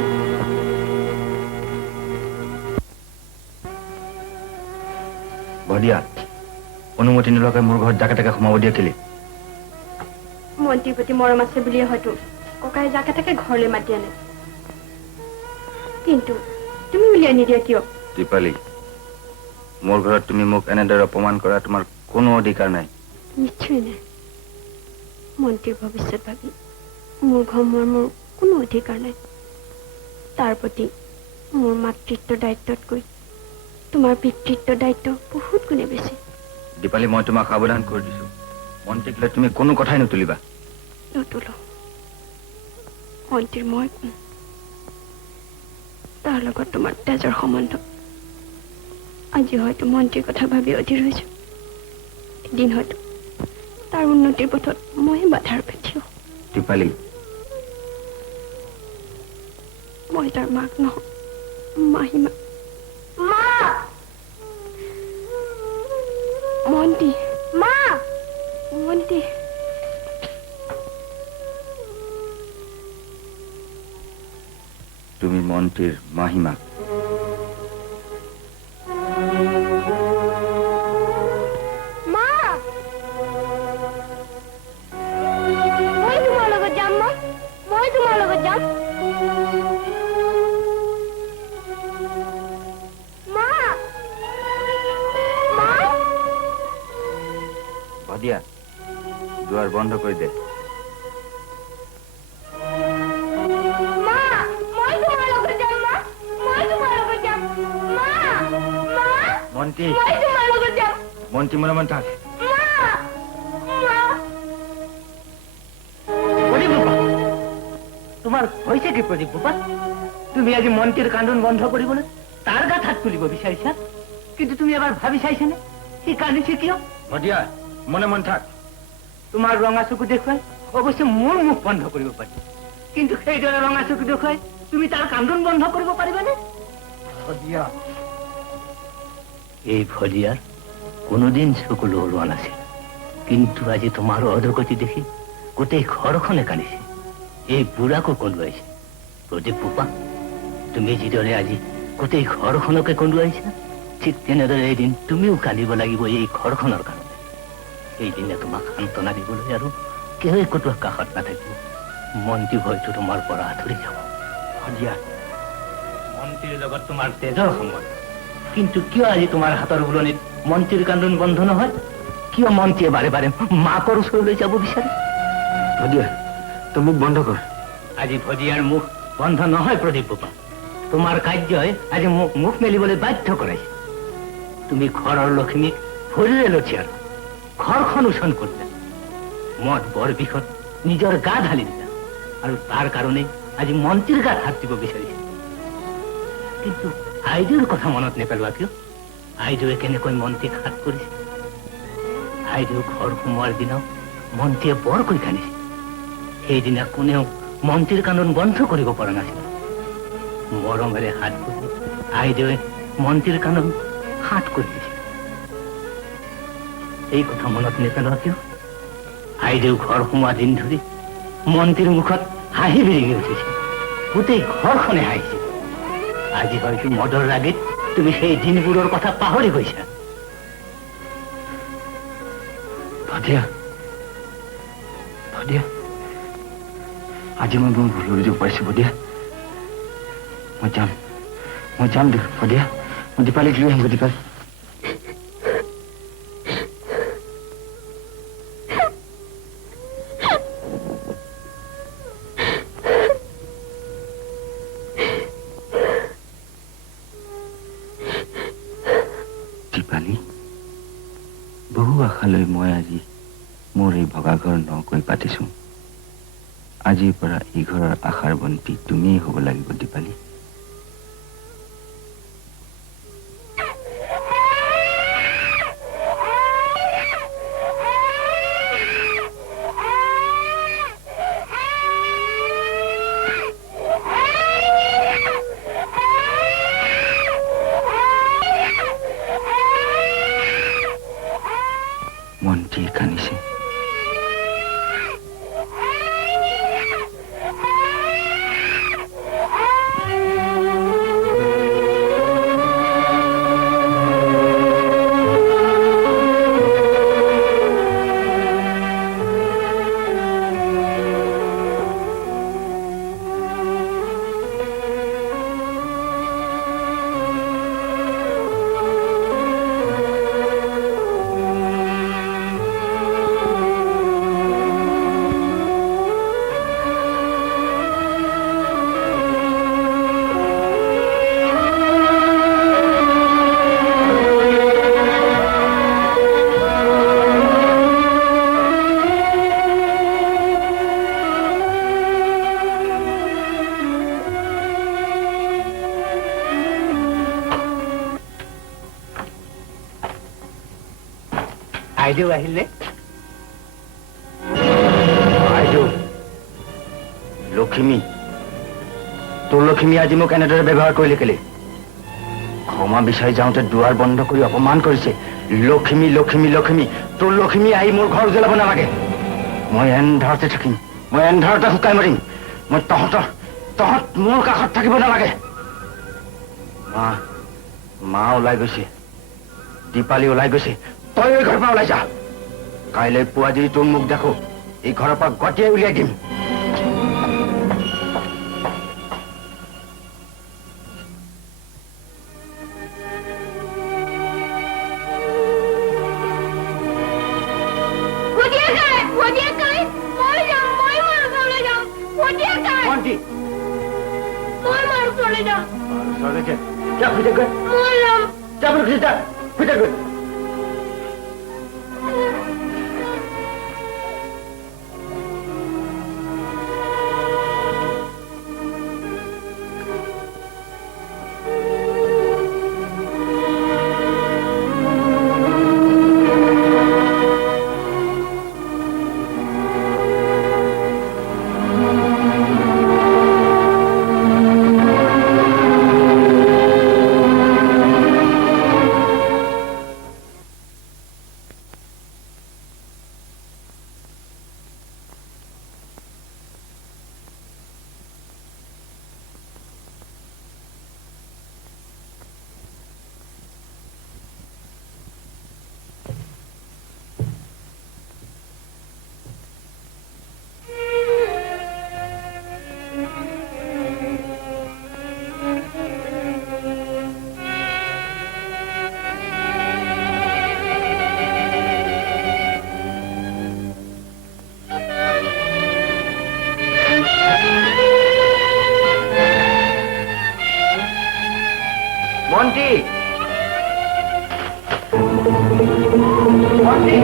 বদিয়া অনুমতি নোলোৱাকৈ মোৰ ঘৰত জাকে তাকে সোমাব দিয়ে কেলে? মন্ত্ৰীৰ প্ৰতি মৰম আছে বুলিয়ে হয়তো ককাই যাকে তাকে ঘৰলৈ মাতি আনে। কিন্তু তুমি উলিয়াই নিদিয়া কিয়? দীপালী, মোৰ ঘৰত তুমি মোক এনেদৰে অপমান কৰা তোমাৰ কোনো অধিকাৰ নাই। নিশ্চয় নাই। মন্ত্ৰীৰ ভৱিষ্যত ভাবি মোৰ ঘৰ মোৰ কোনো অধিকাৰ নাই। তাৰ প্ৰতি মোৰ মাতৃত্বৰ দায়িত্বতকৈ তোমাৰ পিতৃত্বৰ দায়িত্ব বহুত গুণে বেছি। দীপালী, মই তোমাক সাৱধান কৰি দিছো, মন্ত্ৰীক লৈ তুমি কোনো কথাই নুতুলিবা। নুতুলো। মন্ত্ৰীৰ মই কোন? তাৰ লগত তোমাৰ তেজৰ সম্বন্ধ। আজি হয়তো মন্ত্ৰীৰ কথা ভাবি অধীৰ হৈছো। এদিন হয়তো তাৰ উন্নতিৰ পথত মইহে বাধাৰ পেঠিও। দীপালী, মই তাৰ মাক নহওঁ, মাহীমা। মা! মন্ত্ৰী, মা! মন্ত্ৰী। তুমি মন্ত্ৰীৰ মাহীমা। মা! মই তোমাৰ লগত যাম, মা। মই তোমাৰ লগত যাম। মা! মা! ভদিয়া, দুৱাৰ বন্ধ কৰি দে। মা! মই তোমাৰ লগত যাম, মা। মই তোমাৰ লগত যাম। মা! মা! মন্ত্ৰী, মই তোমাৰ লগত যাম। মন্ত্ৰী মনে মনে থাক। মা! মা! প্ৰদীপ বোপা, তোমাৰ হৈছে কি প্ৰদীপ বোপা? তুমি আজি মন্ত্ৰীৰ কান্দোন বন্ধ কৰিবলৈ তাৰ গাত হাত তুলিব বিচাৰিছা, কিন্তু তুমি এবাৰ ভাবি চাইছানে সি কান্দিছে কিয়? ভদিয়া, মনে মনে থাক। তোমাৰ ৰঙা চকু দেখুৱাই অৱশ্যে মোৰ মুখ বন্ধ কৰিব পাৰি, কিন্তু সেইদৰে ৰঙা চকু দেখুৱাই তুমি তাৰ কান্দোন বন্ধ কৰিব পাৰিবানে? ভদিয়া, এই ভদিয়াৰ কোনোদিন চকুলো ওলোৱা নাছিল, কিন্তু আজি তোমাৰ অধোগতি দেখি গোটেই ঘৰখনে কান্দিছে। এই বুঢ়াকো কন্দুৱাইছে। প্ৰদীপ বোপা, তুমি যিদৰে আজি গোটেই ঘৰখনকে কন্দুৱাইছা, ঠিক তেনেদৰে এদিন তুমিও কান্দিব লাগিব এই ঘৰখনৰ কাৰণে। সেইদিনা তোমাক সান্তনা দিবলৈ আৰু কেউৱে ক'তো কাষত নাথাকিব। মন্ত্ৰী হয়তো তোমাৰ পৰা আঁতৰি যাব। ভদিয়া, মন্ত্ৰীৰ লগত তোমাৰ তেজৰ সম্বন্ধ, কিন্তু কিয় আজি তোমাৰ হাতৰ বুলনিত মন্ত্ৰীৰ কান্দোন বন্ধ নহয়? কিয় মন্ত্ৰীয়ে বাৰে বাৰে মাকৰ ওচৰলৈ যাব বিচাৰে? ভদিয়া, তই মুখ বন্ধ কৰ। আজি ভদিয়াৰ মুখ বন্ধ নহয় প্ৰদীপ বোপা। তোমাৰ কাৰ্যই আজি মোক মুখ মেলিবলৈ বাধ্য কৰাইছে। তুমি ঘৰৰ লক্ষ্মীক ভৰিৰে লঠিয়াৰ ঘৰখন উচন কৰিলা, মদ বৰ বিষত নিজৰ গা ঢালি দিলা, আৰু তাৰ কাৰণে আজি মন্ত্ৰীৰ গাত হাত দিব বিচাৰিছে। কিন্তু আইদেউৰ কথা মনত নেপেলোৱা কিয়? আইদেউৱে কেনেকৈ মন্ত্ৰীক হাত কৰিছে? আইদেউ ঘৰ সোমোৱাৰ দিনাও মন্ত্ৰীয়ে বৰকৈ কান্দিছে। সেইদিনা কোনেও মন্ত্ৰীৰ কান্দোন বন্ধ কৰিব পৰা নাছিল। মৰমেৰে হাত কৰি আইদেউৱে মন্ত্ৰীৰ কান্দোন হাত কৰি দিছিল। এই কথা মনত নেপেলোৱা কিয়? আইদেউ ঘৰ সোমোৱা দিন ধৰি মন্ত্ৰীৰ মুখত হাঁহি বিৰিঙি উঠিছে, গোটেই ঘৰখনে হাঁহিছে। আজি হয়তো মদৰ ৰাগিত তুমি সেই দিনবোৰৰ কথা পাহৰি গৈছা। ভদিয়া, ভদিয়া, আজি মই মোৰ ভুল অভিযোগ পাইছো। ভদিয়া, মই যাম ভদিয়া। মই দীপালীক লৈ আহিব। দীপালী, দীপালী, বহু আশালৈ মই আজি মোৰ এই ভগা ঘৰ নকৈ পাতিছো। আজিৰ পৰা এই ঘৰৰ আশাৰ বন্তি তুমিয়েই হ'ব লাগিব দীপালী। মন্ত্ৰী কান্দিছে। আইদেউ আহিলে আইদেউ লক্ষ্মী তোৰ লক্ষ্মী আজি মোক এনেদৰে ব্যৱহাৰ কৰিলে কেলে ক্ষমা বিচাৰি যাওঁতে দুৱাৰ বন্ধ কৰি অপমান কৰিছে লক্ষ্মী লক্ষ্মী লক্ষ্মী তোৰ লক্ষ্মী আহি মোৰ ঘৰ জ্বলাব নালাগে মই এন্ধাৰতে থাকিম মই এন্ধাৰতে শুকাই মাৰিম মই তহঁত মোৰ কাষত থাকিব নালাগে মা ওলাই গৈছে দীপালী ওলাই গৈছে তই এই ঘৰৰ পৰা ওলাই যা কাইলৈ পুৱা যদি তোৰ মুখ দেখো এই ঘৰৰ পৰা গটিয়াই উলিয়াই দিম क्या खुद कर क्या बोल खुद कर Monty! Monty!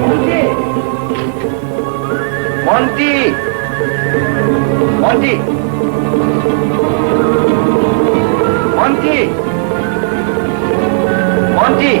Monty! Monty! Monty! Monty!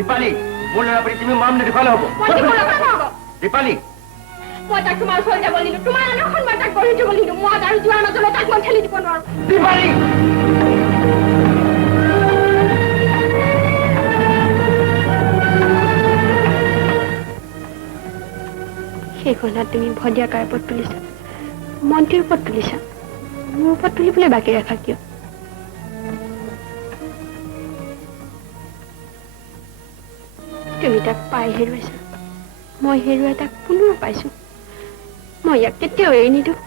Deepali बोलना पड़ी तुम्हें माम ने दिखा लो दीपाली মই তাক তোমাৰ ওচৰত যাব নিদিওঁ তোমাৰ আনখন মই তাক কৰি দিব নিদিওঁ মই আৰু যোৱাৰ মাজলৈ তাক মই ঠেলি দিব নোৱাৰো দীপালি সেই কথা তুমি ভদিয়া কাৰ ওপৰত তুলিছা মন্ত্ৰীৰ ওপৰত তুলিছা মোৰ ওপৰত তুলিবলৈ বাকী ৰাখা কিয় তুমি তাক পাই হেৰুৱাইছা মই হেৰুৱাই তাক পুনৰ পাইছো মই ইয়াক কেতিয়াও এৰি নিদিওঁ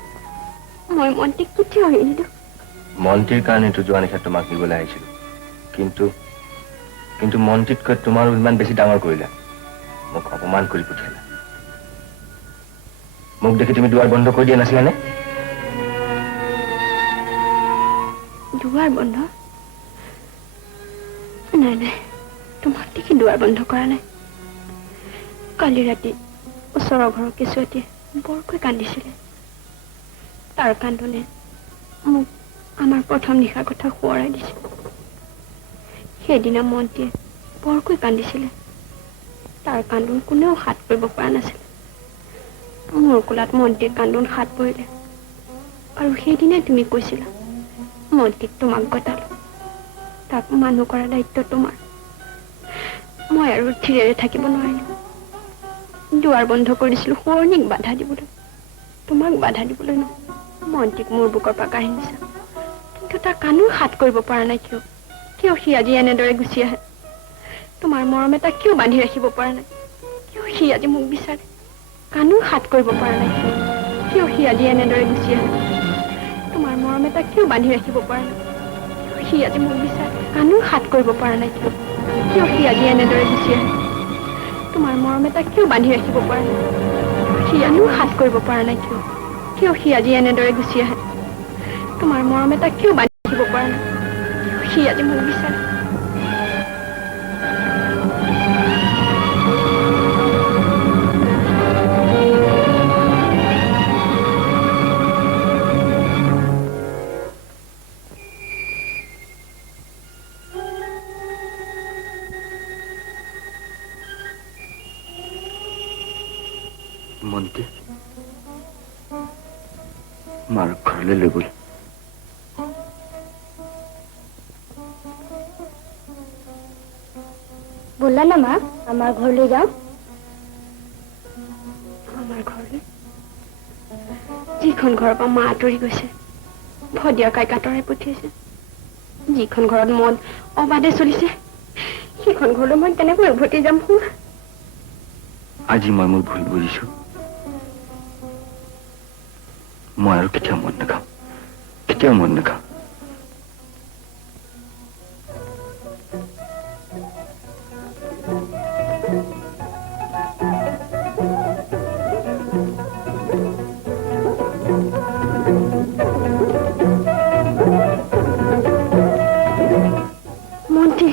মই মন্ত্ৰীক কেতিয়াও এৰি নিদিওঁ মন্ত্ৰীৰ কাৰণেতো যোৱা নিশা তোমাক নিবলৈ আহিছিলো কিন্তু মন্ত্ৰীতকৈ তোমাৰো ইমান বেছি ডাঙৰ কৰিলা মোক অপমান কৰি পঠিয়ালা মোক দেখি তুমি দুৱাৰ বন্ধ কৰি দিয়া নাছিলানে দুৱাৰ বন্ধ নাই নাই তোমাক দেখি দুৱাৰ বন্ধ কৰা নাই কালি ৰাতি ওচৰৰ ঘৰৰ কেঁচুৱাটিয়ে বৰকৈ কান্দিছিলে তাৰ কান্দনে মোক আমাৰ প্ৰথম নিশাৰ কথা সোঁৱৰাই দিছে সেইদিনা মন্ত্ৰীয়ে বৰকৈ কান্দিছিলে তাৰ কান্দোন কোনেও হাত কৰিব পৰা নাছিলে মোৰ কোলাত মন্ত্ৰীৰ কান্দোন হাত পৰিলে আৰু সেইদিনাই তুমি কৈছিলা মন্ত্ৰীক তোমাক গতালো তাক মানুহ কৰা দায়িত্ব তোমাৰ মই আৰু থিৰেৰে থাকিব নোৱাৰিলো দুৱাৰ বন্ধ কৰিছিলো শুৱনিক বাধা দিবলৈ তোমাক বাধা দিবলৈ ন মন্ত্ৰীক মোৰ বুকৰ পৰা কাঢ়ি নিছা কিন্তু তাৰ কাণো হাত কৰিব পৰা নাই কিয় সি আজি এনেদৰে গুচি আহে তোমাৰ মৰম এটা কিয় বান্ধি ৰাখিব পৰা নাই কিয় সি আজি মোক বিচাৰে কাণো হাত কৰিব পৰা নাই কিয় সি আজি এনেদৰে গুচি আহে তোমাৰ মৰম এটা কিয় বান্ধি ৰাখিব পৰা নাই কিয় সি আজি মোক বিচাৰে কাণো হাত কৰিব পৰা নাই কিয় সি আজি এনেদৰে গুচি আহে তোমাৰ মৰম এটা কিয় বান্ধি ৰাখিব পৰা নাই সিয়ানো সাজ কৰিব পৰা নাই কিয় কিয় সি আজি এনেদৰে গুচি আহে তোমাৰ মৰম এটা কিয় বান্ধি ৰাখিব পৰা নাই সি আজি মোক বিচাৰে মন্ত্ৰী মাৰ ঘৰলৈ লৈ গ'ল ব'লা না মা আমাৰ ঘৰলৈ যাওঁ আমাৰ ঘৰলৈ যিখন ঘৰৰ পৰা মা আঁতৰি গৈছে ভদিয়া কাইক আঁতৰাই পঠিয়াইছে যিখন ঘৰত মদ অবাধে চলিছে সেইখন ঘৰলৈ মই কেনেকৈ উভতি যাম আজি মই মোৰ ভুল বুজিছো মই আৰু কেতিয়াও মদ নাখাওঁ কেতিয়াও মদ নাখাওঁ মন্ত্ৰী